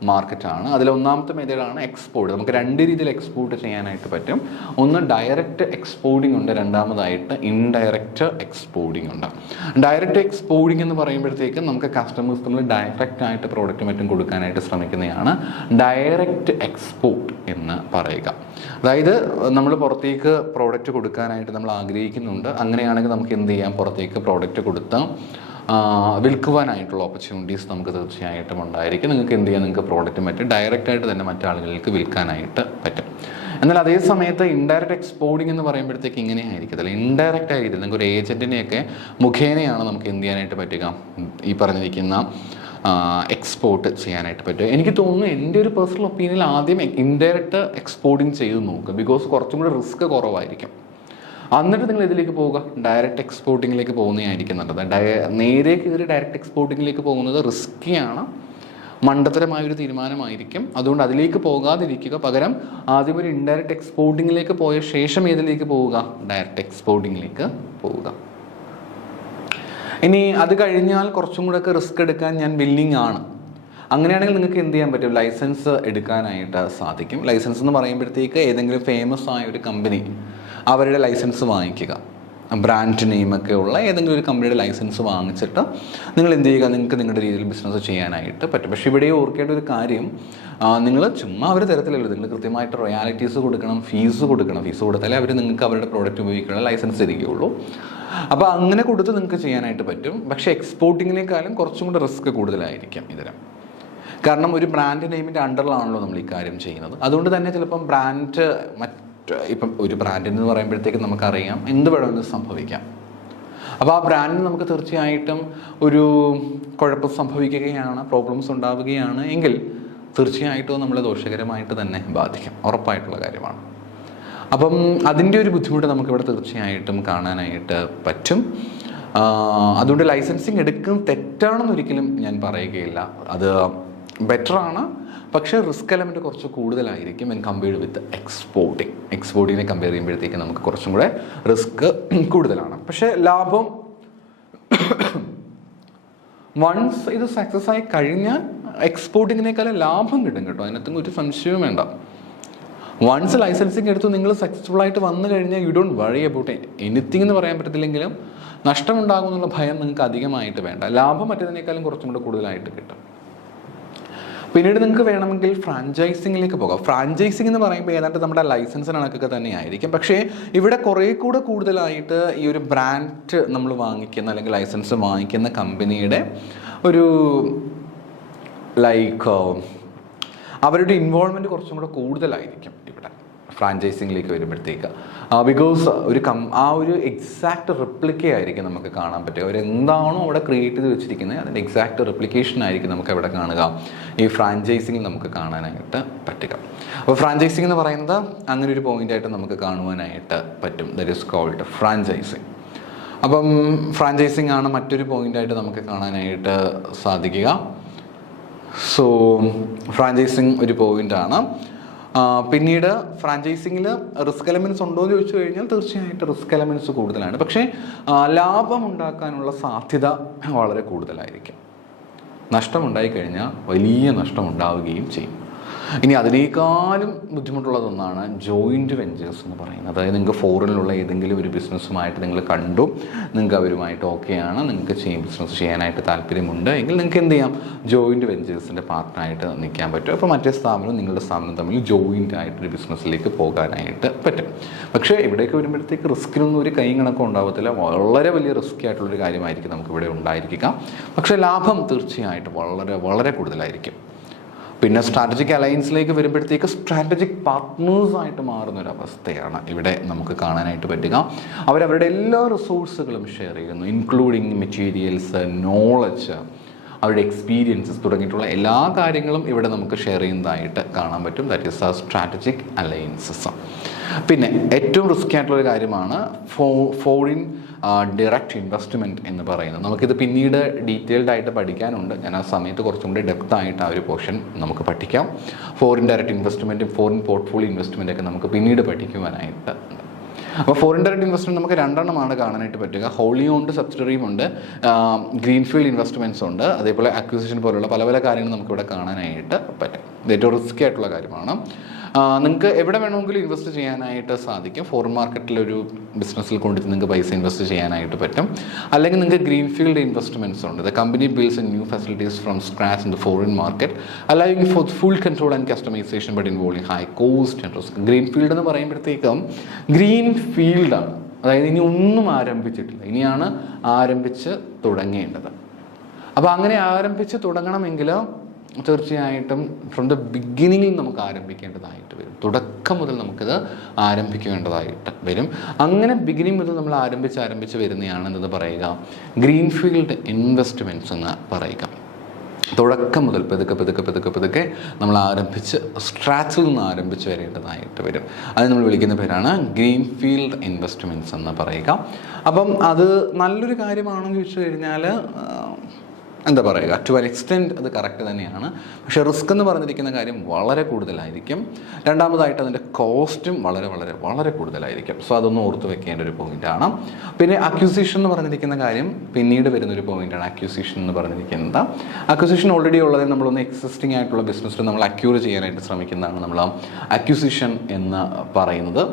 മാർക്കറ്റാണ്. അതിൽ ഒന്നാമത്തെ മെത്തേഡാണ് എക്സ്പോർട്ട്. നമുക്ക് രണ്ട് രീതിയിൽ എക്സ്പോർട്ട് ചെയ്യാനായിട്ട് പറ്റും. ഒന്ന് ഡയറക്റ്റ് എക്സ്പോർട്ടിംഗ് ഉണ്ട്, രണ്ടാമതായിട്ട് ഇൻഡയറക്റ്റ് എക്സ്പോർട്ടിംഗ് ഉണ്ട്. ഡയറക്റ്റ് എക്സ്പോർട്ടിംഗ് എന്ന് പറയുമ്പോഴത്തേക്കും നമുക്ക് കസ്റ്റമേഴ്സ് നമ്മൾ ഡയറക്റ്റ് ആയിട്ട് പ്രോഡക്റ്റ് മറ്റും കൊടുക്കാനായിട്ട് ശ്രമിക്കുന്നതാണ് ഡയറക്റ്റ് എക്സ്പോർട്ട് എന്ന് പറയുക. അതായത് നമ്മൾ പുറത്തേക്ക് പ്രോഡക്റ്റ് കൊടുക്കാനായിട്ട് നമ്മൾ ആഗ്രഹിക്കുന്നുണ്ട്. അങ്ങനെയാണെങ്കിൽ നമുക്ക് എന്ത് ചെയ്യാം, പുറത്തേക്ക് പ്രോഡക്റ്റ് കൊടുത്ത് വിൽക്കുവാനായിട്ടുള്ള ഓപ്പർച്യൂണിറ്റീസ് നമുക്ക് തീർച്ചയായിട്ടും ഉണ്ടായിരിക്കും. നിങ്ങൾക്ക് എന്ത് ചെയ്യാം, നിങ്ങൾക്ക് പ്രോഡക്റ്റ് മറ്റ് ഡയറക്റ്റായിട്ട് തന്നെ മറ്റാളുകൾക്ക് വിൽക്കാനായിട്ട് പറ്റും. എന്നാൽ അതേ സമയത്ത് ഇൻഡയറക്റ്റ് എക്സ്പോർട്ടിംഗ് എന്ന് പറയുമ്പോഴത്തേക്ക് ഇങ്ങനെ ആയിരിക്കത്തില്ല. ഇൻഡയറക്റ്റ് ആയിരിക്കും, നിങ്ങൾക്ക് ഒരു ഏജൻറ്റിനെയൊക്കെ മുഖേനയാണ് നമുക്ക് എന്ത് ചെയ്യാനായിട്ട് പറ്റുക, ഈ പറഞ്ഞിരിക്കുന്ന എക്സ്പോർട്ട് ചെയ്യാനായിട്ട് പറ്റും. എനിക്ക് തോന്നുന്നു, എൻ്റെ ഒരു പേഴ്സണൽ ഒപ്പീനിയനിൽ ആദ്യം ഇൻഡയറക്റ്റ് എക്സ്പോർട്ടിങ് ചെയ്ത് നോക്കുക. ബിക്കോസ് കുറച്ചും കൂടി റിസ്ക് കുറവായിരിക്കും. എന്നിട്ട് നിങ്ങൾ ഇതിലേക്ക് പോവുക, ഡയറക്റ്റ് എക്സ്പോർട്ടിങ്ങിലേക്ക് പോകുന്നതായിരിക്കും നല്ലത്. നേരെ കയറി ഡയറക്റ്റ് എക്സ്പോർട്ടിങ്ങിലേക്ക് പോകുന്നത് റിസ്ക്കിയാണ്, മണ്ടത്തരമായൊരു തീരുമാനമായിരിക്കും. അതുകൊണ്ട് അതിലേക്ക് പോകാതിരിക്കുക. പകരം ആദ്യം ഒരു ഇൻഡയറക്റ്റ് എക്സ്പോർട്ടിങ്ങിലേക്ക് പോയ ശേഷം ഏതിലേക്ക് പോവുക, ഡയറക്റ്റ് എക്സ്പോർട്ടിങ്ങിലേക്ക് പോവുക. ഇനി അത് കഴിഞ്ഞാൽ കുറച്ചും കൂടെയൊക്കെ റിസ്ക് എടുക്കാൻ ഞാൻ വില്ലിങ് ആണ്. അങ്ങനെയാണെങ്കിൽ നിങ്ങൾക്ക് എന്ത് ചെയ്യാൻ പറ്റും, ലൈസൻസ് എടുക്കാനായിട്ട് സാധിക്കും. ലൈസൻസ് എന്ന് പറയുമ്പോഴത്തേക്ക് ഏതെങ്കിലും ഫേമസ് ആയ ഒരു കമ്പനി അവരുടെ ലൈസൻസ് വാങ്ങിക്കുക, ബ്രാൻഡ് നെയിമൊക്കെ ഉള്ള ഏതെങ്കിലും ഒരു കമ്പനിയുടെ ലൈസൻസ് വാങ്ങിച്ചിട്ട് നിങ്ങൾ എന്ത് ചെയ്യുക, നിങ്ങൾക്ക് നിങ്ങളുടെ രീതിയിൽ ബിസിനസ് ചെയ്യാനായിട്ട് പറ്റും. പക്ഷേ ഇവിടെ ഓർക്കേണ്ട ഒരു കാര്യം, നിങ്ങൾ ചുമ്മാ അവർ തരത്തിലല്ലോ, നിങ്ങൾ കൃത്യമായിട്ട് റോയാലിറ്റീസ് കൊടുക്കണം, ഫീസ് കൊടുക്കണം. ഫീസ് കൊടുത്താലേ അവർ നിങ്ങൾക്ക് അവരുടെ പ്രോഡക്റ്റ് ഉപയോഗിക്കാനുള്ള ലൈസൻസ് തരികയുള്ളൂ. അപ്പോൾ അങ്ങനെ കൊടുത്ത് നിങ്ങൾക്ക് ചെയ്യാനായിട്ട് പറ്റും. പക്ഷേ എക്സ്പോർട്ടിങ്ങിനേക്കാളും കുറച്ചും കൂടി റിസ്ക് കൂടുതലായിരിക്കും ഇതിന്. കാരണം ഒരു ബ്രാൻഡ് നെയിമിൻ്റെ അണ്ടറിലാണല്ലോ നമ്മൾ ഈ കാര്യം ചെയ്യുന്നത്. അതുകൊണ്ട് തന്നെ ചിലപ്പം ബ്രാൻഡ് ഇപ്പം ഒരു ബ്രാൻഡിന് എന്ന് പറയുമ്പോഴത്തേക്ക് നമുക്കറിയാം എന്ത് വേണമെന്ന് സംഭവിക്കാം. അപ്പോൾ ആ ബ്രാൻഡിന് നമുക്ക് തീർച്ചയായിട്ടും ഒരു കുഴപ്പം സംഭവിക്കുകയാണ്, പ്രോബ്ലംസ് ഉണ്ടാവുകയാണ് എങ്കിൽ തീർച്ചയായിട്ടും നമ്മളെ ദോഷകരമായിട്ട് തന്നെ ബാധിക്കും, ഉറപ്പായിട്ടുള്ള കാര്യമാണ്. അപ്പം അതിൻ്റെ ഒരു ബുദ്ധിമുട്ട് നമുക്കിവിടെ തീർച്ചയായിട്ടും കാണാനായിട്ട് പറ്റും. അതുകൊണ്ട് ലൈസൻസിങ് എടുക്കുന്നത് തെറ്റാണെന്നൊരിക്കലും ഞാൻ പറയുകയില്ല, അത് ബെറ്ററാണ്. പക്ഷേ റിസ്ക് എലമെൻറ്റ് കുറച്ച് കൂടുതലായിരിക്കും ഇൻ കമ്പയർഡ് വിത്ത് എക്സ്പോർട്ടിങ്ങിനെ കമ്പയർ ചെയ്യുമ്പോഴത്തേക്ക് നമുക്ക് കുറച്ചും കൂടെ റിസ്ക് കൂടുതലാണ്. പക്ഷേ ലാഭം വൺസ് ഇത് സക്സസ് ആയി കഴിഞ്ഞാൽ എക്സ്പോർട്ടിങ്ങിനേക്കാളും ലാഭം കിട്ടും കേട്ടോ, അതിനകത്തും ഒരു സംശയവും വേണ്ട. വൺസ് ലൈസൻസിങ് എടുത്ത് നിങ്ങൾ സക്സസ്ഫുൾ ആയിട്ട് വന്നു കഴിഞ്ഞാൽ you don't worry about anything എന്ന് പറയാൻ പറ്റത്തില്ലെങ്കിലും നഷ്ടമുണ്ടാകുമെന്നുള്ള ഭയം നിങ്ങൾക്ക് അധികമായിട്ട് വേണ്ട. ലാഭം മറ്റേതിനേക്കാളും കുറച്ചും കൂടെ കൂടുതലായിട്ട് കിട്ടും. പിന്നീട് നിങ്ങൾക്ക് വേണമെങ്കിൽ ഫ്രാഞ്ചൈസിങ്ങിലേക്ക് പോകാം. ഫ്രാഞ്ചൈസിങ് എന്ന് പറയുമ്പോൾ ഏതാണ്ട് നമ്മുടെ ലൈസൻസിന് കണക്കൊക്കെ തന്നെയായിരിക്കും. പക്ഷേ ഇവിടെ കുറേ കൂടെ കൂടുതലായിട്ട് ഈ ഒരു ബ്രാൻഡ് നമ്മൾ വാങ്ങിക്കുന്ന അല്ലെങ്കിൽ ലൈസൻസ് വാങ്ങിക്കുന്ന കമ്പനിയുടെ ഒരു അവരുടെ ഇൻവോൾവ്മെൻറ്റ് കുറച്ചും കൂടെ കൂടുതലായിരിക്കും ഇവിടെ ഫ്രാഞ്ചൈസിങ്ങിലേക്ക് വരുമ്പോഴത്തേക്ക്. ബിക്കോസ് ആ ഒരു എക്സാക്റ്റ് റിപ്ലിക്കേ ആയിരിക്കും നമുക്ക് കാണാൻ പറ്റുക. അവരെന്താണോ അവിടെ ക്രിയേറ്റ് ചെയ്ത് വെച്ചിരിക്കുന്നത് അതിൻ്റെ എക്സാക്റ്റ് റിപ്ലിക്കേഷൻ ആയിരിക്കും നമുക്ക് എവിടെ കാണുക, ഈ ഫ്രാഞ്ചൈസിങ്ങിൽ നമുക്ക് കാണാനായിട്ട് പറ്റുക. അപ്പോൾ ഫ്രാഞ്ചൈസിങ് എന്ന് പറയുന്നത് അങ്ങനെ ഒരു പോയിൻ്റായിട്ട് നമുക്ക് കാണുവാനായിട്ട് പറ്റും. That is called franchising. അപ്പം ഫ്രാഞ്ചൈസിങ് ആണ് മറ്റൊരു പോയിൻ്റായിട്ട് നമുക്ക് കാണാനായിട്ട് സാധിക്കുക. സോ ഫ്രാഞ്ചൈസിങ് ഒരു പോയിൻ്റാണ്. പിന്നീട് ഫ്രാഞ്ചൈസിങ്ങിൽ റിസ്ക് എലമെൻറ്റ്സ് ഉണ്ടോ എന്ന് ചോദിച്ചു കഴിഞ്ഞാൽ തീർച്ചയായിട്ടും റിസ്ക് എലമെൻറ്റ്സ് കൂടുതലാണ്. പക്ഷേ ലാഭം ഉണ്ടാക്കാനുള്ള സാധ്യത വളരെ കൂടുതലായിരിക്കും. നഷ്ടമുണ്ടായി കഴിഞ്ഞാൽ വലിയ നഷ്ടം ഉണ്ടാവുകയും ചെയ്യും. ഇനി അതിനേക്കാളും ബുദ്ധിമുട്ടുള്ളതൊന്നാണ് ജോയിൻറ്റ് വെഞ്ചേഴ്സ് എന്ന് പറയുന്നത്. അതായത് നിങ്ങൾക്ക് ഫോറിനിലുള്ള ഏതെങ്കിലും ഒരു ബിസിനസ്സുമായിട്ട് നിങ്ങൾ കണ്ടു, നിങ്ങൾക്ക് അവരുമായിട്ട് ഓക്കെയാണ്, നിങ്ങൾക്ക് ബിസിനസ് ചെയ്യാനായിട്ട് താല്പര്യമുണ്ട് എങ്കിൽ നിങ്ങൾക്ക് എന്ത് ചെയ്യാം, ജോയിൻറ്റ് വെഞ്ചേഴ്സിൻ്റെ പാർട്ട്ണറായിട്ട് നിൽക്കാൻ പറ്റും. അപ്പോൾ മറ്റേ സ്ഥാപനവും നിങ്ങളുടെ സ്ഥാപനം തമ്മിൽ ജോയിൻ്റ് ആയിട്ടൊരു ബിസിനസ്സിലേക്ക് പോകാനായിട്ട് പറ്റും. പക്ഷേ ഇവിടേക്ക് വരുമ്പോഴത്തേക്ക് റിസ്ക്കിനൊന്നും ഒരു കൈ കണക്കും ഉണ്ടാവത്തില്ല. വളരെ വലിയ റിസ്കി ആയിട്ടുള്ളൊരു കാര്യമായിരിക്കും നമുക്കിവിടെ ഉണ്ടായിരിക്കുക. പക്ഷേ ലാഭം തീർച്ചയായിട്ടും വളരെ വളരെ കൂടുതലായിരിക്കും. പിന്നെ സ്ട്രാറ്റജിക് അലയൻസിലേക്ക് വരുമ്പോഴത്തേക്ക് സ്ട്രാറ്റജിക് പാർട്ട്നേഴ്സായിട്ട് മാറുന്നൊരവസ്ഥയാണ് ഇവിടെ നമുക്ക് കാണാനായിട്ട് പറ്റുക. അവരവരുടെ എല്ലാ റിസോഴ്സുകളും ഷെയർ ചെയ്യുന്നു, ഇൻക്ലൂഡിങ് മെറ്റീരിയൽസ്, നോളജ്, അവരുടെ എക്സ്പീരിയൻസസ് തുടങ്ങിയിട്ടുള്ള എല്ലാ കാര്യങ്ങളും ഇവിടെ നമുക്ക് ഷെയർ ചെയ്യുന്നതായിട്ട് കാണാൻ പറ്റും. That is strategic alliances. പിന്നെ ഏറ്റവും റിസ്കി ആയിട്ടുള്ളൊരു കാര്യമാണ് ഫോറിൻ ഡയറക്റ്റ് ഇൻവെസ്റ്റ്മെൻറ്റ് എന്ന് പറയുന്നത്. നമുക്കിത് പിന്നീട് ഡീറ്റെയിൽഡ് ആയിട്ട് പഠിക്കാനുണ്ട്. ഞാൻ ആ സമയത്ത് കുറച്ചും കൂടി ഡെപ്ത് ആയിട്ട് ആ ഒരു പോർഷൻ നമുക്ക് പഠിക്കാം. ഫോറിൻ ഡയറക്റ്റ് ഇൻവെസ്റ്റ്മെൻറ്റും ഫോറിൻ പോർട്ട്ഫോളിയോ ഇൻവെസ്റ്റ്മെൻറ്റൊക്കെ നമുക്ക് പിന്നീട് പഠിക്കുവാനായിട്ട്. അപ്പോൾ ഫോറിൻ ഡയറക്റ്റ് ഇൻവെസ്റ്റ്മെൻറ്റ് നമുക്ക് രണ്ടെണ്ണമാണ് കാണാനായിട്ട് പറ്റുക. ഹോളി ഓൺഡ് സബ്സിഡറിയും ഉണ്ട്, ഗ്രീൻഫീൽഡ് ഇൻവെസ്റ്റ്മെൻറ്റ്സ് ഉണ്ട്, അതേപോലെ അക്വിസിഷൻ പോലുള്ള പല പല കാര്യങ്ങൾ നമുക്കിവിടെ കാണാനായിട്ട് പറ്റും. ഇത് ഏറ്റവും റിസ്കി ആയിട്ടുള്ള കാര്യമാണ്. നിങ്ങൾക്ക് എവിടെ വേണമെങ്കിലും ഇൻവെസ്റ്റ് ചെയ്യാനായിട്ട് സാധിക്കും. ഫോറിൻ മാർക്കറ്റിലൊരു ബിസിനസ്സിൽ കൊണ്ടിട്ട് നിങ്ങൾക്ക് പൈസ ഇൻവെസ്റ്റ് ചെയ്യാനായിട്ട് പറ്റും. അല്ലെങ്കിൽ നിങ്ങൾക്ക് ഗ്രീൻഫീൽഡ് ഇൻവെസ്റ്റ്മെൻറ്റ്സ് ഉണ്ട്. The company builds new facilities from scratch in the foreign market allowing for full control and customization but involving high cost and risk. Greenfield എന്ന് പറയുമ്പോഴത്തേക്കും ഗ്രീൻ ഫീൽഡാണ്, അതായത് ഇനി ഒന്നും ആരംഭിച്ചിട്ടില്ല, ഇനിയാണ് ആരംഭിച്ച് തുടങ്ങേണ്ടത്. അപ്പോൾ അങ്ങനെ ആരംഭിച്ച് തുടങ്ങണമെങ്കിൽ തീർച്ചയായിട്ടും ഫ്രം ദ ബിഗിനിങ്ങിൽ നമുക്ക് ആരംഭിക്കേണ്ടതായിട്ട് വരും. തുടക്കം മുതൽ നമുക്കിത് ആരംഭിക്കേണ്ടതായിട്ട് വരും. അങ്ങനെ ബിഗിനിങ് മുതൽ നമ്മൾ ആരംഭിച്ച് വരുന്നതാണ് എന്തെന്ന് പറയുക, ഗ്രീൻഫീൽഡ് ഇൻവെസ്റ്റ്മെൻറ്റ്സ് എന്ന് പറയുക. തുടക്കം മുതൽ പതുക്കെ നമ്മൾ ആരംഭിച്ച് സ്ക്രാച്ചിൽ നിന്ന് ആരംഭിച്ച് വരേണ്ടതായിട്ട് വരും. അത് നമ്മൾ വിളിക്കുന്ന പേരാണ് ഗ്രീൻഫീൽഡ് ഇൻവെസ്റ്റ്മെൻറ്റ്സ് എന്ന് പറയുക. അപ്പം അത് നല്ലൊരു കാര്യമാണെന്ന് ചോദിച്ചു കഴിഞ്ഞാൽ എന്താ പറയുക, ടു അൻ എക്സ്റ്റെൻറ്റ് അത് കറക്റ്റ് തന്നെയാണ്. പക്ഷേ റിസ്ക് എന്ന് പറഞ്ഞിരിക്കുന്ന കാര്യം വളരെ കൂടുതലായിരിക്കും. രണ്ടാമതായിട്ട് അതിൻ്റെ കോസ്റ്റും വളരെ വളരെ വളരെ കൂടുതലായിരിക്കും. സോ അതൊന്നും ഓർത്ത് വെക്കേണ്ട ഒരു പോയിൻ്റാണ്. പിന്നെ അക്യൂസിഷൻ എന്ന് പറഞ്ഞിരിക്കുന്ന കാര്യം പിന്നീട് വരുന്നൊരു പോയിൻ്റാണ്. അക്യൂസിഷൻ എന്ന് പറഞ്ഞിരിക്കുന്നത്, അക്യൂസിഷൻ ഓൾറെഡി ഉള്ളത് നമ്മളൊന്ന് എക്സിസ്റ്റിംഗ് ആയിട്ടുള്ള ബിസിനസ്സിൽ നമ്മൾ അക്യൂർ ചെയ്യാനായിട്ട് ശ്രമിക്കുന്നതാണ് നമ്മൾ അക്യൂസിഷൻ എന്ന് പറയുന്നത്.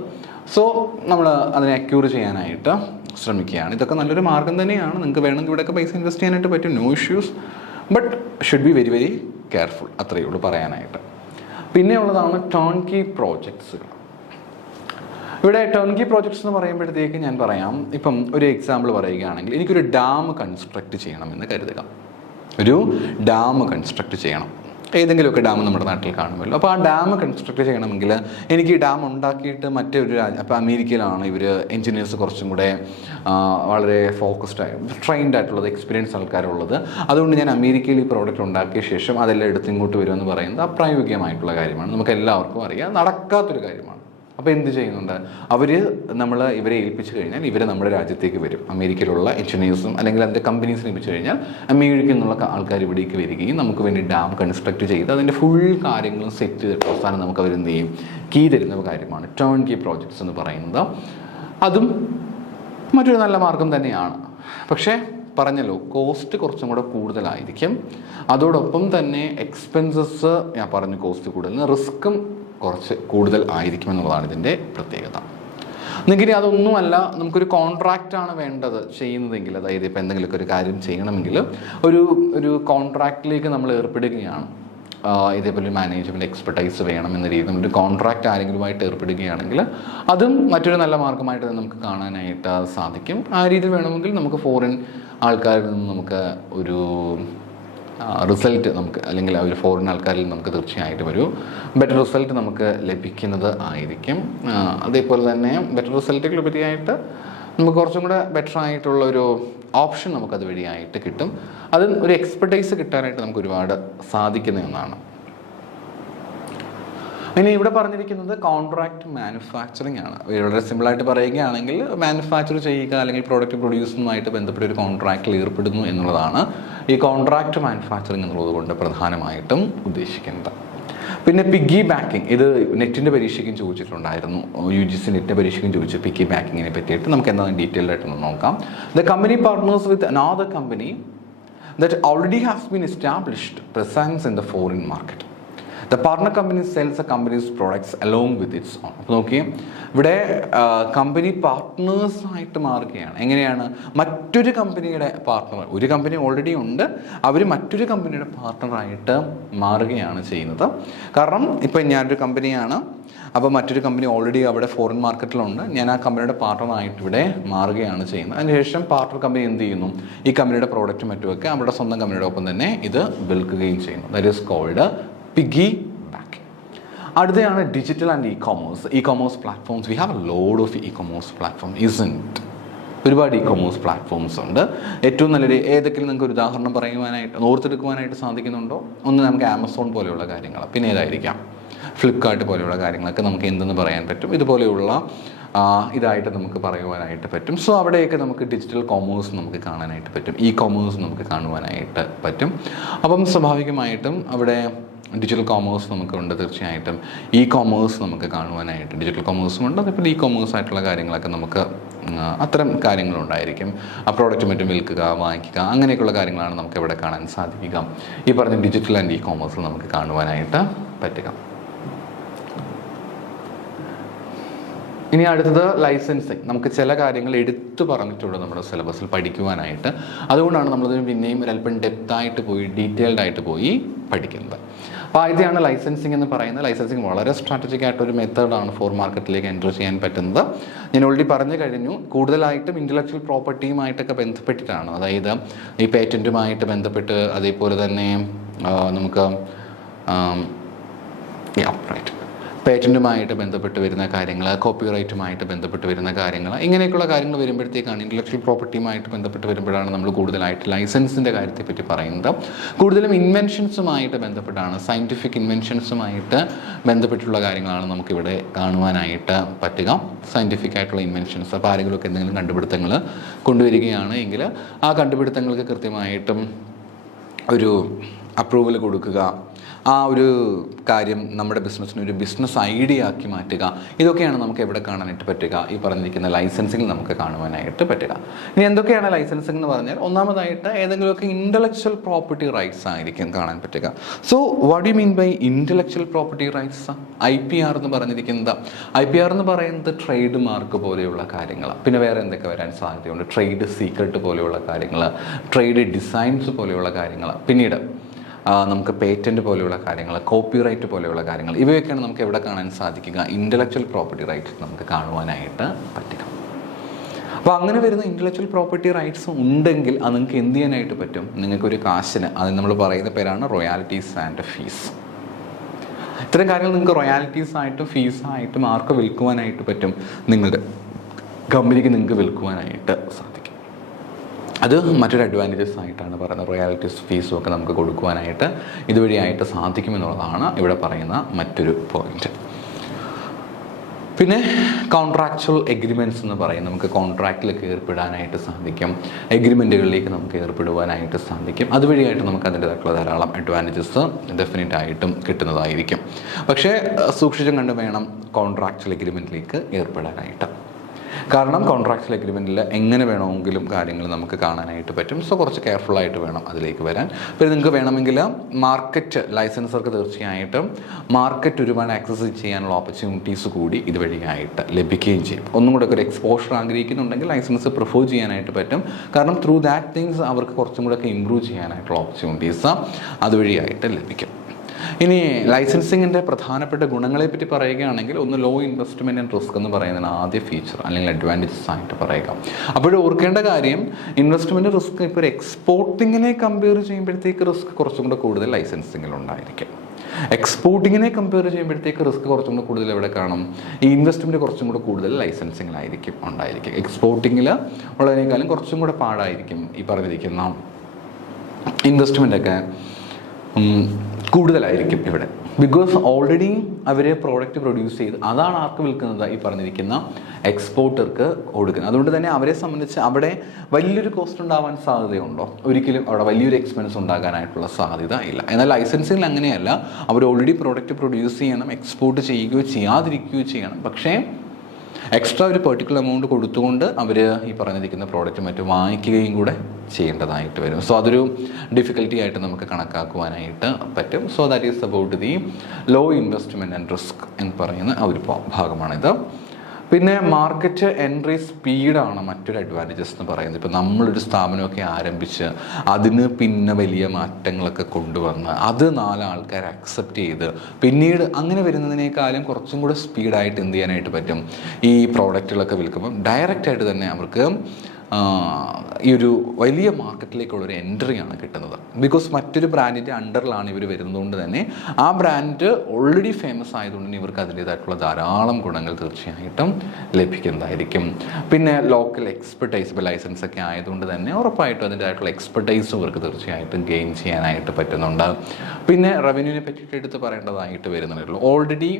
സോ നമ്മൾ അതിനെ അക്യൂർ ചെയ്യാനായിട്ട് ശ്രമിക്കുകയാണ്. ഇതൊക്കെ നല്ലൊരു മാർഗം തന്നെയാണ്. നിങ്ങൾക്ക് വേണമെങ്കിൽ ഇവിടെയൊക്കെ പൈസ ഇൻവെസ്റ്റ് ചെയ്യാനായിട്ട് പറ്റും, no issues. But should be very very careful, അത്രയേ ഉള്ളൂ പറയാനായിട്ട്. പിന്നെ ഉള്ളതാണ് ടേൺ കീ പ്രോജക്ട്സുകൾ. ഇവിടെ ടേൺ കീ പ്രോജക്ട്സ് എന്ന് പറയുമ്പോഴത്തേക്ക് ഞാൻ പറയാം, ഇപ്പം ഒരു എക്സാമ്പിൾ പറയുകയാണെങ്കിൽ എനിക്കൊരു ഡാം കൺസ്ട്രക്റ്റ് ചെയ്യണമെന്ന് കരുതുക. ഒരു ഡാം കൺസ്ട്രക്റ്റ് ചെയ്യണം. ഏതെങ്കിലുമൊക്കെ ഡാം നമ്മുടെ നാട്ടിൽ കാണുമല്ലോ. അപ്പോൾ ആ ഡാം കൺസ്ട്രക്ട് ചെയ്യണമെങ്കിൽ എനിക്ക് ഈ ഡാം ഉണ്ടാക്കിയിട്ട് മറ്റൊരു അപ്പോൾ അമേരിക്കയിലാണ് ഇവർ എൻജിനീയേഴ്സ് കുറച്ചും കൂടെ വളരെ ഫോക്കസ്ഡ് ട്രെയിൻഡ് ആയിട്ടുള്ളത്, എക്സ്പീരിയൻസ് ആൾക്കാരുള്ളത്. അതുകൊണ്ട് ഞാൻ അമേരിക്കയിൽ ഈ പ്രോഡക്റ്റ് ഉണ്ടാക്കിയ ശേഷം അതെല്ലാം എടുത്ത് ഇങ്ങോട്ട് വരുമെന്ന് പറയുന്നത് അപ്രായോഗികമായിട്ടുള്ള കാര്യമാണ്. നമുക്ക് എല്ലാവർക്കും അറിയാം, നടക്കാത്തൊരു കാര്യമാണ്. അപ്പോൾ എന്ത് ചെയ്യുന്നുണ്ട് ഇവരെ ഏൽപ്പിച്ചു കഴിഞ്ഞാൽ ഇവർ നമ്മുടെ രാജ്യത്തേക്ക് വരും. അമേരിക്കയിലുള്ള എഞ്ചിനീയേഴ്സും അല്ലെങ്കിൽ അതിൻ്റെ കമ്പനീസിനെ ഏൽപ്പിച്ചു കഴിഞ്ഞാൽ അമേരിക്കയിൽ നിന്നുള്ള ആൾക്കാർ ഇവിടേക്ക് വരികയും നമുക്ക് വേണ്ടി ഡാം കൺസ്ട്രക്ട് ചെയ്ത് അതിൻ്റെ ഫുൾ കാര്യങ്ങളും സെറ്റ് ചെയ്തിട്ട് അവസാനം നമുക്ക് അവരെന്ത് ചെയ്യും, കീ തരുന്ന കാര്യമാണ് ടേൺ കീ പ്രോജക്ട്സ് എന്ന് പറയുന്നത്. അതും മറ്റൊരു നല്ല മാർഗം തന്നെയാണ്. പക്ഷേ പറഞ്ഞല്ലോ, കോസ്റ്റ് കുറച്ചും കൂടെ കൂടുതലായിരിക്കും. അതോടൊപ്പം തന്നെ എക്സ്പെൻസസ് ഞാൻ പറഞ്ഞു കോസ്റ്റ് കൂടുതൽ, റിസ്ക്കും കുറച്ച് കൂടുതൽ ആയിരിക്കും എന്നുള്ളതാണ് ഇതിൻ്റെ പ്രത്യേകത. എന്നെങ്കിൽ അതൊന്നുമല്ല, നമുക്കൊരു കോൺട്രാക്റ്റാണ് വേണ്ടത് ചെയ്യുന്നതെങ്കിൽ, അതായത് ഇപ്പോൾ എന്തെങ്കിലുമൊക്കെ ഒരു കാര്യം ചെയ്യണമെങ്കിൽ ഒരു കോൺട്രാക്റ്റിലേക്ക് നമ്മൾ ഏർപ്പെടുകയാണ്. ഇതേപോലെ മാനേജ്മെൻറ്റ് എക്സ്പെർട്ടൈസ് വേണം എന്ന രീതിയിൽ നമ്മളൊരു കോൺട്രാക്റ്റ് ആരെങ്കിലുമായിട്ട് ഏർപ്പെടുകയാണെങ്കിൽ അതും മറ്റൊരു നല്ല മാർഗമായിട്ട് നമുക്ക് കാണാനായിട്ട് സാധിക്കും. ആ രീതിയിൽ വേണമെങ്കിൽ നമുക്ക് ഫോറിൻ ആൾക്കാരിൽ നിന്ന് നമുക്ക് ഒരു റിസൾട്ട് അല്ലെങ്കിൽ ഒരു ഫോറിൻ ആൾക്കാരിൽ നമുക്ക് തീർച്ചയായിട്ടും ഒരു ബെറ്റർ റിസൾട്ട് നമുക്ക് ലഭിക്കുന്നത് ആയിരിക്കും. അതേപോലെ തന്നെ ബെറ്റർ റിസൾട്ടുകൾ ഉപരിയായിട്ട് നമുക്ക് കുറച്ചും കൂടെ ബെറ്റർ ആയിട്ടുള്ളൊരു ഓപ്ഷൻ നമുക്കത് വഴിയായിട്ട് കിട്ടും. അത് ഒരു എക്സ്പെർട്ടൈസ് കിട്ടാനായിട്ട് നമുക്ക് ഒരുപാട് സാധിക്കുന്ന ഒന്നാണ്. ഇനി ഇവിടെ പറഞ്ഞിരിക്കുന്നത് കോൺട്രാക്ട് മാനുഫാക്ചറിങ് ആണ്. വളരെ സിമ്പിളായിട്ട് പറയുകയാണെങ്കിൽ മാനുഫാക്ചർ ചെയ്യുക അല്ലെങ്കിൽ പ്രോഡക്റ്റ് പ്രൊഡ്യൂസുമായിട്ട് ബന്ധപ്പെട്ട ഒരു കോൺട്രാക്റ്റിൽ ഏർപ്പെടുന്നു എന്നുള്ളതാണ് ഈ കോൺട്രാക്ട് മാനുഫാക്ചറിങ് എന്നുള്ളത് കൊണ്ട് പ്രധാനമായിട്ടും ഉദ്ദേശിക്കുന്നത്. പിന്നെ പിഗ്ഗി ബാക്കിംഗ്, ഇത് നെറ്റിൻ്റെ പരീക്ഷയ്ക്കും ചോദിച്ചിട്ടുണ്ടായിരുന്നു. UGC നെറ്റിൻ്റെ പരീക്ഷയ്ക്കും ചോദിച്ചു പിഗ്ഗി ബാക്കിങ്ങിനെ പറ്റിയിട്ട്. നമുക്ക് എന്താണ് ഡീറ്റെയിൽഡ് ആയിട്ടൊന്ന് നോക്കാം. The company partners with another company that already has been established presence in the foreign market. The partner company sells a company's products along with its own. അപ്പോൾ നോക്കിയേ, ഇവിടെ കമ്പനി പാർട്ട്നേഴ്സായിട്ട് മാറുകയാണ്. എങ്ങനെയാണ്? മറ്റൊരു കമ്പനിയുടെ പാർട്ട്ണർ, ഒരു കമ്പനി ഓൾറെഡി ഉണ്ട്, അവർ മറ്റൊരു കമ്പനിയുടെ പാർട്ട്ണറായിട്ട് മാറുകയാണ് ചെയ്യുന്നത്. കാരണം ഇപ്പം ഞാനൊരു കമ്പനിയാണ്, അപ്പോൾ മറ്റൊരു കമ്പനി ഓൾറെഡി അവിടെ ഫോറിൻ മാർക്കറ്റിലുണ്ട്, ഞാൻ ആ കമ്പനിയുടെ പാർട്ട്ണറായിട്ട് ഇവിടെ മാറുകയാണ് ചെയ്യുന്നത്. അതിനുശേഷം പാർട്ട്ണർ കമ്പനി എന്ത് ചെയ്യുന്നു, ഈ കമ്പനിയുടെ പ്രോഡക്റ്റും മറ്റുമൊക്കെ അവരുടെ സ്വന്തം കമ്പനിയുടെ ഒപ്പം തന്നെ ഇത് വിൽക്കുകയും ചെയ്യുന്നു. That is called piggybacking. അടുത്തയാണ് digital and e-commerce platforms. We have a load of e-commerce platform, isn't. ഒരുപാട് ഇ-കൊമേഴ്സ് പ്ലാറ്റ്ഫോംസ് ഉണ്ട്. ഏറ്റവും നല്ലൊരു ഏതെങ്കിലും നിങ്ങൾക്ക് ഒരു ഉദാഹരണം പറയുവാനായിട്ട് ഓർത്തെടുക്കുവാനായിട്ട് സാധിക്കുന്നുണ്ടോ? ഒന്ന് നമുക്ക് ആമസോൺ പോലെയുള്ള കാര്യങ്ങൾ, പിന്നെ ഏതായിരിക്കാം ഫ്ലിപ്കാർട്ട് പോലെയുള്ള കാര്യങ്ങളൊക്കെ നമുക്ക് എന്തെന്ന് പറയാൻ പറ്റും. ഇതുപോലെയുള്ള ഇതായിട്ട് നമുക്ക് പറയുവാനായിട്ട് പറ്റും. സോ അവിടെയൊക്കെ നമുക്ക് ഡിജിറ്റൽ കൊമേഴ്സ് നമുക്ക് കാണാനായിട്ട് പറ്റും, ഇ-കൊമേഴ്സ് നമുക്ക് കാണുവാനായിട്ട് പറ്റും. അപ്പം സ്വാഭാവികമായിട്ടും അവിടെ ഡിജിറ്റൽ കൊമേഴ്സ് നമുക്കുണ്ട്, തീർച്ചയായിട്ടും ഇ-കൊമേഴ്സ് നമുക്ക് കാണുവാനായിട്ട് ഡിജിറ്റൽ കൊമേഴ്സും ഉണ്ട്. അതേപോലെ ഇ-കൊമേഴ്സ് ആയിട്ടുള്ള കാര്യങ്ങളൊക്കെ നമുക്ക് അത്തരം കാര്യങ്ങളുണ്ടായിരിക്കും. ആ പ്രോഡക്റ്റ് മറ്റും വിൽക്കുക, വാങ്ങിക്കുക, അങ്ങനെയൊക്കെയുള്ള കാര്യങ്ങളാണ് നമുക്ക് ഇവിടെ കാണാൻ സാധിക്കുക. ഈ പറഞ്ഞ ഡിജിറ്റൽ ആൻഡ് ഇ-കൊമേഴ്സിൽ നമുക്ക് കാണുവാനായിട്ട് പറ്റുക. ഇനി അടുത്തത് ലൈസൻസിങ്. നമുക്ക് ചില കാര്യങ്ങൾ എടുത്തു പറഞ്ഞിട്ടുണ്ട് നമ്മുടെ സിലബസിൽ പഠിക്കുവാനായിട്ട്. അതുകൊണ്ടാണ് നമ്മളതിന് പിന്നെയും ഒരല്പം ഡെപ്തായിട്ട് പോയി ഡീറ്റെയിൽഡ് ആയിട്ട് പോയി പഠിക്കുന്നത്. അപ്പോൾ ആദ്യമാണ് ലൈസൻസിങ് എന്ന് പറയുന്നത്. ലൈസൻസിങ് വളരെ സ്ട്രാറ്റജിക് ആയിട്ടൊരു മെത്തേഡാണ് ഫോർ മാർക്കറ്റിലേക്ക് എൻ്റർ ചെയ്യാൻ പറ്റുന്നത്. ഞാൻ ഓൾറെഡി പറഞ്ഞു കഴിഞ്ഞു. കൂടുതലായിട്ടും ഇൻ്റലക്ച്വൽ പ്രോപ്പർട്ടിയുമായിട്ടൊക്കെ ബന്ധപ്പെട്ടിട്ടാണ്. അതായത് ഈ പേറ്റൻറ്റുമായിട്ട് ബന്ധപ്പെട്ട്, അതേപോലെ തന്നെ നമുക്ക് പേറ്റൻറ്റുമായിട്ട് ബന്ധപ്പെട്ട് വരുന്ന കാര്യങ്ങൾ, കോപ്പിറൈറ്റുമായിട്ട് ബന്ധപ്പെട്ട് വരുന്ന കാര്യങ്ങൾ, ഇങ്ങനെയൊക്കെയുള്ള കാര്യങ്ങൾ വരുമ്പോഴത്തേക്കാണ്, ഇൻ്റലക്ച്വൽ പ്രോപ്പർട്ടിയുമായിട്ട് ബന്ധപ്പെട്ട് വരുമ്പോഴാണ് നമ്മൾ കൂടുതലായിട്ട് ലൈസൻസിൻ്റെ കാര്യത്തെപ്പറ്റി പറയുന്നത്. കൂടുതലും ഇൻവെൻഷൻസുമായിട്ട് ബന്ധപ്പെട്ടാണ്, സയൻറ്റിഫിക് ഇൻവെൻഷൻസുമായിട്ട് ബന്ധപ്പെട്ടുള്ള കാര്യങ്ങളാണ് നമുക്കിവിടെ കാണുവാനായിട്ട് പറ്റുക. സയൻറ്റിഫിക് ആയിട്ടുള്ള ഇൻവെൻഷൻസ്. അപ്പോൾ ആരെങ്കിലുമൊക്കെ എന്തെങ്കിലും കണ്ടുപിടുത്തങ്ങൾ കൊണ്ടുവരികയാണ് എങ്കിൽ ആ കണ്ടുപിടുത്തങ്ങൾക്ക് കൃത്യമായിട്ടും ഒരു അപ്രൂവൽ കൊടുക്കുക, ആ ഒരു കാര്യം നമ്മുടെ ബിസിനസ്സിന് ഒരു ബിസിനസ് ഐഡിയ ആക്കി മാറ്റുക, ഇതൊക്കെയാണ് നമുക്ക് എവിടെ കാണാനായിട്ട് പറ്റുക, ഈ പറഞ്ഞിരിക്കുന്ന ലൈസൻസിങ്ങിൽ നമുക്ക് കാണുവാനായിട്ട് പറ്റുക. ഇനി എന്തൊക്കെയാണ് ലൈസൻസിങ് എന്ന് പറഞ്ഞാൽ, ഒന്നാമതായിട്ട് ഏതെങ്കിലുമൊക്കെ ഇൻ്റലക്ച്വൽ പ്രോപ്പർട്ടി റൈറ്റ്സ് ആയിരിക്കും കാണാൻ പറ്റുക. So what you mean by intellectual property rights? IPR എന്ന് പറഞ്ഞിരിക്കുന്നത്, IPR എന്ന് പറയുന്നത് ട്രേഡ് മാർക്ക് പോലെയുള്ള കാര്യങ്ങൾ. പിന്നെ വേറെ എന്തൊക്കെ വരാൻ സാധ്യതയുണ്ട്? ട്രേഡ് സീക്രട്ട് പോലെയുള്ള കാര്യങ്ങൾ, ട്രേഡ് ഡിസൈൻസ് പോലെയുള്ള കാര്യങ്ങൾ, പിന്നീട് നമുക്ക് പേറ്റൻറ്റ് പോലെയുള്ള കാര്യങ്ങൾ, കോപ്പിറൈറ്റ് പോലെയുള്ള കാര്യങ്ങൾ, ഇവയൊക്കെയാണ് നമുക്ക് എവിടെ കാണാൻ സാധിക്കുക? ഇൻ്റലക്ച്വൽ പ്രോപ്പർട്ടി റൈറ്റ്സ് നമുക്ക് കാണുവാനായിട്ട് പറ്റുക. അപ്പോൾ അങ്ങനെ വരുന്ന ഇൻ്റലക്ച്വൽ പ്രോപ്പർട്ടി റൈറ്റ്സ് ഉണ്ടെങ്കിൽ അത് നിങ്ങൾക്ക് എന്ത് ചെയ്യാനായിട്ട് പറ്റും? നിങ്ങൾക്കൊരു കാശിന്, അത് നമ്മൾ പറയുന്ന പേരാണ് റോയാലിറ്റീസ് ആൻഡ് ഫീസ്. ഇത്തരം കാര്യങ്ങൾ നിങ്ങൾക്ക് റോയാലിറ്റീസ് ആയിട്ടും ഫീസായിട്ടും ആർക്ക് വിൽക്കുവാനായിട്ട് പറ്റും? നിങ്ങളുടെ കമ്പനിക്ക് നിങ്ങൾക്ക് വിൽക്കുവാനായിട്ട് സാധിക്കും. അത് മറ്റൊരു അഡ്വാൻറ്റേജസ് ആയിട്ടാണ് പറയുന്നത്. റോയാലിറ്റീസ് ഫീസും ഒക്കെ നമുക്ക് കൊടുക്കുവാനായിട്ട് ഇതുവഴിയായിട്ട് സാധിക്കുമെന്നുള്ളതാണ് ഇവിടെ പറയുന്ന മറ്റൊരു പോയിന്റ്. പിന്നെ കോൺട്രാക്ച്വൽ എഗ്രിമെൻറ്റ്സ് എന്ന് പറയും. നമുക്ക് കോൺട്രാക്റ്റിലൊക്കെ ഏർപ്പെടാനായിട്ട് സാധിക്കും, എഗ്രിമെൻറ്റുകളിലേക്ക് നമുക്ക് ഏർപ്പെടുവാനായിട്ട് സാധിക്കും. അതുവഴിയായിട്ട് നമുക്ക് അതിൻ്റെതായിട്ടുള്ള ധാരാളം അഡ്വാൻറ്റേജസ് ഡെഫിനറ്റ് ആയിട്ടും കിട്ടുന്നതായിരിക്കും. പക്ഷേ സൂക്ഷിച്ചും കണ്ട് വേണം കോൺട്രാക്ച്വൽ എഗ്രിമെൻറ്റിലേക്ക് ഏർപ്പെടാനായിട്ട്. കാരണം കോൺട്രാക്ച്വൽ എഗ്രിമെൻറ്റിൽ എങ്ങനെ വേണമെങ്കിലും കാര്യങ്ങൾ നമുക്ക് കാണാനായിട്ട് പറ്റും. സോ കുറച്ച് കെയർഫുള്ളായിട്ട് വേണം അതിലേക്ക് വരാൻ. പിന്നെ നിങ്ങൾക്ക് വേണമെങ്കിൽ മാർക്കറ്റ് ലൈസൻസർക്ക് തീർച്ചയായിട്ടും മാർക്കറ്റ് ഒരുപാട് ആക്സസ് ചെയ്യാനുള്ള ഓപ്പർച്യൂണിറ്റീസ് കൂടി ഇതുവഴിയായിട്ട് ലഭിക്കുകയും ചെയ്യും. ഒന്നും കൂടെ ഒരു എക്സ്പോഷർ ആഗ്രഹിക്കുന്നുണ്ടെങ്കിൽ ലൈസൻസ് പ്രിഫർ ചെയ്യാനായിട്ട് പറ്റും. കാരണം ത്രൂ ദാറ്റ് തിങ്സ് അവർക്ക് കുറച്ചും കൂടെ ഒക്കെ ഇമ്പ്രൂവ് ചെയ്യാനായിട്ടുള്ള ഓപ്പർച്യൂണിറ്റീസ് അതുവഴിയായിട്ട് ലഭിക്കും. ഇനി ലൈസൻസിങ്ങിൻ്റെ പ്രധാനപ്പെട്ട ഗുണങ്ങളെപ്പറ്റി പറയുകയാണെങ്കിൽ, ഒന്ന് ലോ ഇൻവെസ്റ്റ്മെൻറ്റ് ആൻഡ് റിസ്ക് എന്ന് പറയുന്നതിന് ആദ്യ ഫീച്ചർ അല്ലെങ്കിൽ അഡ്വാൻറ്റേജസ് ആയിട്ട് പറയുക. അപ്പോൾ ഓർക്കേണ്ട കാര്യം, ഇൻവെസ്റ്റ്മെൻറ്റ് റിസ്ക് ഇപ്പോൾ ഒരു എക്സ്പോർട്ടിങ്ങിനെ കമ്പയർ ചെയ്യുമ്പോഴത്തേക്ക് റിസ്ക് കുറച്ചും കൂടെ കൂടുതൽ ലൈസൻസിങ്ങിലുണ്ടായിരിക്കും. എക്സ്പോർട്ടിങ്ങിനെ കമ്പയർ ചെയ്യുമ്പോഴത്തേക്ക് റിസ്ക് കുറച്ചും കൂടെ കൂടുതൽ എവിടെ കാണും? ഈ ഇൻവെസ്റ്റ്മെൻറ്റ് കുറച്ചും കൂടെ കൂടുതൽ ലൈസൻസിങ്ങിലായിരിക്കും ഉണ്ടായിരിക്കും. എക്സ്പോർട്ടിങ്ങിൽ ഉള്ളതിനേക്കാളും കുറച്ചും കൂടെ പാടായിരിക്കും ഈ പറഞ്ഞിരിക്കുന്ന ഇൻവെസ്റ്റ്മെൻറ്റൊക്കെ കൂടുതലായിരിക്കും ഇവിടെ. ബിക്കോസ് ഓൾറെഡി അവർ പ്രോഡക്റ്റ് പ്രൊഡ്യൂസ് ചെയ്ത് അതാണ് ആർക്ക് വിൽക്കുന്നത്? ഈ പറഞ്ഞിരിക്കുന്ന എക്സ്പോർട്ടർക്ക് കൊടുക്കുന്നത്. അതുകൊണ്ട് തന്നെ അവരെ സംബന്ധിച്ച് അവിടെ വലിയൊരു കോസ്റ്റ് ഉണ്ടാവാൻ സാധ്യതയുണ്ടോ? ഒരിക്കലും അവിടെ വലിയൊരു എക്സ്പെൻസ് ഉണ്ടാകാനായിട്ടുള്ള സാധ്യത ഇല്ല. എന്നാൽ ലൈസൻസിങ്ങിൽ അങ്ങനെയല്ല. അവർ ഓൾറെഡി പ്രോഡക്റ്റ് പ്രൊഡ്യൂസ് ചെയ്യണം, എക്സ്പോർട്ട് ചെയ്യുകയോ ചെയ്യാതിരിക്കുകയോ ചെയ്യണം. പക്ഷേ എക്സ്ട്രാ ഒരു പെർട്ടിക്കുലർ എമൗണ്ട് കൊടുത്തുകൊണ്ട് അവർ ഈ പറഞ്ഞിരിക്കുന്ന പ്രോഡക്റ്റ് മറ്റും വാങ്ങിക്കുകയും കൂടെ ചെയ്യേണ്ടതായിട്ട് വരും. സോ അതൊരു ഡിഫിക്കൽറ്റി ആയിട്ട് നമുക്ക് കണക്കാക്കുവാനായിട്ട് പറ്റും. So that is about the law investment and risk എന്ന് പറയുന്ന ആ ഒരു ഭാഗമാണിത്. പിന്നെ മാർക്കറ്റ് എൻട്രി സ്പീഡാണ് മറ്റൊരു അഡ്വാൻറ്റേജസ് എന്ന് പറയുന്നത്. ഇപ്പോൾ നമ്മളൊരു സ്ഥാപനമൊക്കെ ആരംഭിച്ച് അതിന് പിന്നെ വലിയ മാറ്റങ്ങളൊക്കെ കൊണ്ടുവന്ന് അത് 4 ആൾക്കാർ അക്സെപ്റ്റ് ചെയ്ത് പിന്നീട് അങ്ങനെ വരുന്നതിനേക്കാളും കുറച്ചും കൂടെ സ്പീഡായിട്ട് എന്ത് ചെയ്യാനായിട്ട് പറ്റും? ഈ പ്രോഡക്റ്റുകളൊക്കെ വിൽക്കുമ്പം ഡയറക്റ്റായിട്ട് തന്നെ അവർക്ക് ഈ ഒരു വലിയ മാർക്കറ്റിലേക്കുള്ളൊരു എൻട്രിയാണ് കിട്ടുന്നത്. ബിക്കോസ് മറ്റൊരു ബ്രാൻഡിൻ്റെ അണ്ടറിലാണ് ഇവർ വരുന്നതുകൊണ്ട് തന്നെ ആ ബ്രാൻഡ് ഓൾറെഡി ഫേമസ് ആയതുകൊണ്ട് തന്നെ ഇവർക്ക് അതിൻ്റേതായിട്ടുള്ള ധാരാളം ഗുണങ്ങൾ തീർച്ചയായിട്ടും ലഭിക്കുന്നതായിരിക്കും. പിന്നെ ലോക്കൽ എക്സ്പെർട്ടൈസ് ലൈസൻസ് ഒക്കെ ആയതുകൊണ്ട് തന്നെ ഉറപ്പായിട്ടും അതിൻ്റെതായിട്ടുള്ള എക്സ്പെർട്ടൈസും ഇവർക്ക് തീർച്ചയായിട്ടും ഗെയിൻ ചെയ്യാനായിട്ട് പറ്റുന്നുണ്ട്. പിന്നെ റവന്യൂവിനെ പറ്റിയിട്ട് എടുത്ത് പറയേണ്ടതായിട്ട് വരുന്നുള്ളൂ. ഓൾറെഡി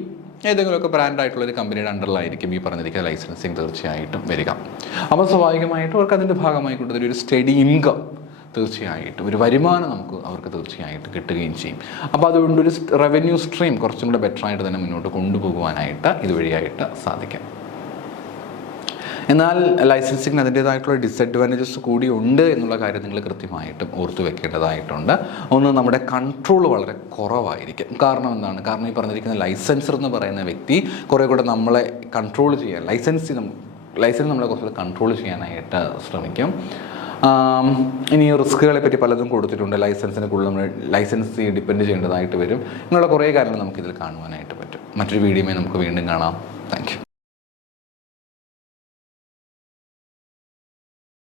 ഏതെങ്കിലുമൊക്കെ ബ്രാൻഡായിട്ടുള്ളൊരു കമ്പനിയുടെ അണ്ടറിലായിരിക്കും ഈ പറഞ്ഞിരിക്കുന്ന ലൈസൻസിങ് തീർച്ചയായിട്ടും വരിക. അപ്പോൾ സ്വാഭാവികമായിട്ടും അവർക്ക് അതിൻ്റെ ഭാഗമായി കൊണ്ടുവരുന്ന ഒരു സ്റ്റഡി ഇൻകം തീർച്ചയായിട്ടും ഒരു വരുമാനം അവർക്ക് തീർച്ചയായിട്ടും കിട്ടുകയും ചെയ്യും. അപ്പോൾ അതുകൊണ്ടൊരു റവന്യൂ സ്ട്രീം കുറച്ചും കൂടെ ബെറ്ററായിട്ട് തന്നെ മുന്നോട്ട് കൊണ്ടുപോകുവാനായിട്ട് ഇതുവഴിയായിട്ട് സാധിക്കും. എന്നാൽ ലൈസൻസിങ്ങിന് അതിൻ്റേതായിട്ടുള്ള ഡിസഡ്വാൻറ്റേജസ് കൂടി ഉണ്ട് എന്നുള്ള കാര്യം നിങ്ങൾ കൃത്യമായിട്ടും ഓർത്തു വെക്കേണ്ടതായിട്ടുണ്ട്. ഒന്ന്, നമ്മുടെ കൺട്രോൾ വളരെ കുറവായിരിക്കും. കാരണം എന്താണ്? കാരണം ഈ പറഞ്ഞിരിക്കുന്ന ലൈസൻസർ എന്ന് പറയുന്ന വ്യക്തി കുറേ കൂടെ നമ്മളെ കൺട്രോൾ ചെയ്യാൻ, ലൈസൻസ് നമ്മളെ കുറച്ചുകൂടെ കൺട്രോൾ ചെയ്യാനായിട്ട് ശ്രമിക്കും. ഇനി റിസ്കുകളെ പറ്റി പലതും കൊടുത്തിട്ടുണ്ട്. ലൈസൻസിനെ കൂടുതൽ നമ്മൾ ലൈസൻസ് ഡിപ്പെൻഡ് ചെയ്യേണ്ടതായിട്ട് വരും. ഇങ്ങനെയുള്ള കുറേ കാര്യങ്ങൾ നമുക്കിതിൽ കാണുവാനായിട്ട് പറ്റും. മറ്റൊരു വീഡിയോയിൽ നമുക്ക് വീണ്ടും കാണാം. Thank you.